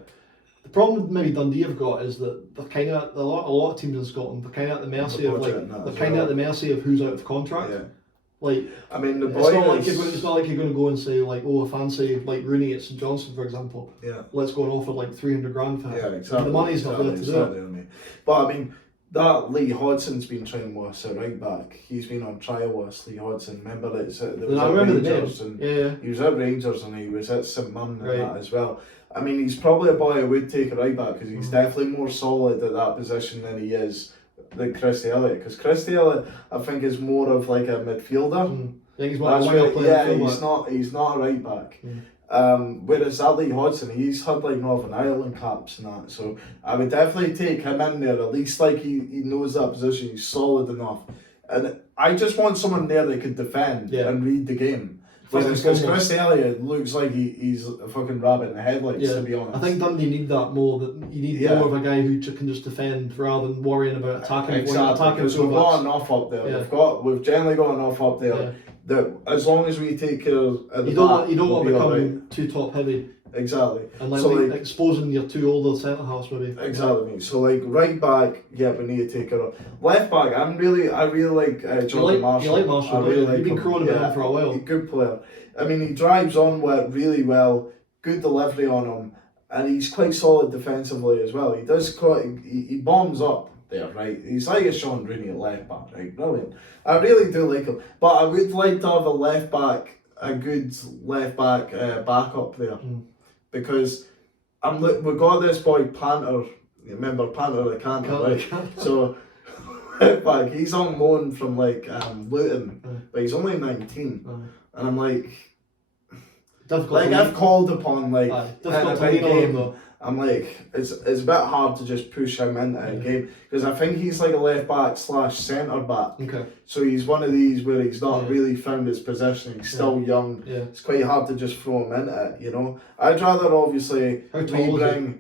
The problem with maybe Dundee have got is that they're kind of a lot of teams in Scotland. They're kind of at the mercy of who's out of contract. Yeah. Like, I mean, it's not like you're going to go and say like, oh, I fancy like Rooney at St Johnstone, for example. Yeah. Let's go and offer like 300 grand for him. Yeah, exactly. The money's not there to do it. But I mean, that Lee Hodson's been training with us at right back. He's been on trial with us, Lee Hodson. Remember that? I remember Rangers, the name. He was at Rangers and he was at St Mirren and that as well. I mean, he's probably a boy who would take a right back, because he's definitely more solid at that position than he is than Christy Elliott. Because Christy Elliott, I think, is more of like a midfielder. I think he's more of a winger player. He's not a right back. Whereas that Lee Hodson, he's had like Northern Ireland caps and that, so I would definitely take him in there. At least like he knows that position, he's solid enough, and I just want someone there that could defend and read the game. Because Christy Elliott looks like he's a fucking rabbit in the headlights, to be honest. I think Dundee need that more. That you need more of a guy who can just defend rather than worrying about attacking. Exactly, because we've got enough up there. We've generally got enough up there. Yeah. That as long as we take care of you don't want to become too top heavy. Exactly. And like exposing your two older centre halves maybe. Exactly. So like right back, we need to take care of. Left back, I really like Jordan Marshall. You like Marshall? Really like You've been crowing about him for a while. He's a good player. I mean, he drives on with really well. Good delivery on him, and he's quite solid defensively as well. He does he bombs up. there, right? He's like a Sean Rooney at left back, right? Brilliant. I really do like him, but I would like to have a left back, a good left back backup there, because we've got this boy Panther. You remember Panther the Canter, right? So left back, he's on loan from like Luton, but he's only 19, and I'm like. I've called upon difficult to lean on him though. I'm like, it's a bit hard to just push him into a game, because I think he's like a left back / centre back. Okay. So he's one of these where he's not really found his position. He's still young. Yeah. It's quite hard to just throw him into it, you know. I'd rather obviously How tall is he?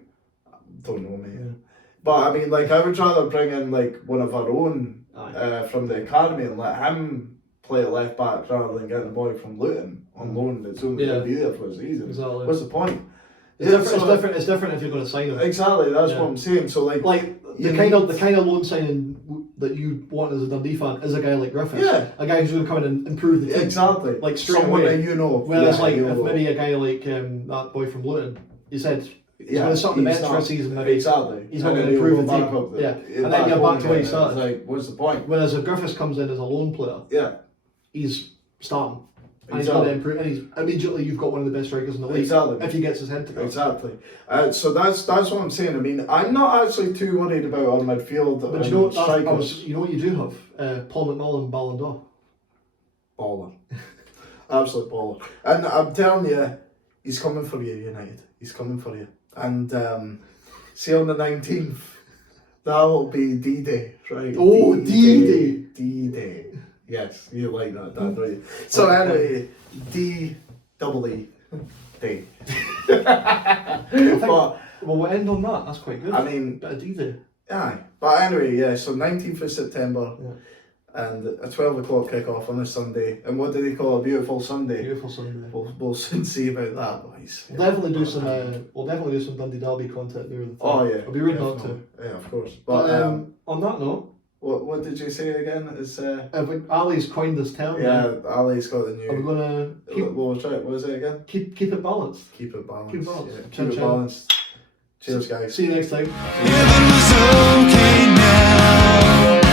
Don't know, mate. Yeah. But I mean, like, I would rather bring in like one of our own from the academy and let him play a left back rather than getting a boy from Luton on loan that's only going to be there for a season. Exactly. What's the point? It's different. It's different if you're going to sign him. Exactly, that's what I'm saying. So like the kind of loan signing that you want as a Dundee fan is a guy like Griffiths. Yeah. A guy who's going to come in and improve the team. Exactly. Like straight someone away. that you know. Whereas if maybe a guy like that boy from Luton, he said he's going to start the bench for a season. Maybe exactly. He's not going to improve the team. And then you're back to where he started. Like, what's the point? Whereas if Griffiths comes in as a loan player, he's starting. And he's going to improve, and he's immediately you've got one of the best strikers in the league. Exactly. If he gets his head together. Exactly. So that's what I'm saying. I mean, I'm not actually too worried about our midfield. But you know what you do have? Paul McMullen, Ballon d'Or. Baller. Absolute baller. And I'm telling you, he's coming for you, United. He's coming for you. And see on the 19th, that will be D-Day, right? Oh, D-Day. D-Day. Yes, you like that, don't you? So anyway, D-double-E Day. Well, we'll end on that. That's quite good. I mean, bit of D-Day. Aye, but anyway, so 19th of September, and a 12 o'clock kick-off on a Sunday. And what do they call a beautiful Sunday? Beautiful Sunday. We'll soon see about that, boys. We'll definitely do some Dundee Derby content near the time. Oh yeah, I'll be rude not to. Yeah, of course. But on that note. What did you say again? Is Ali's coined this term. Yeah, Ali's got the new. Are we gonna keep? What was it again? Keep it balanced. Keep it balanced. Keep it balanced. Yeah, keep it balanced. Cheers, guys. See you next time. Heaven was okay now.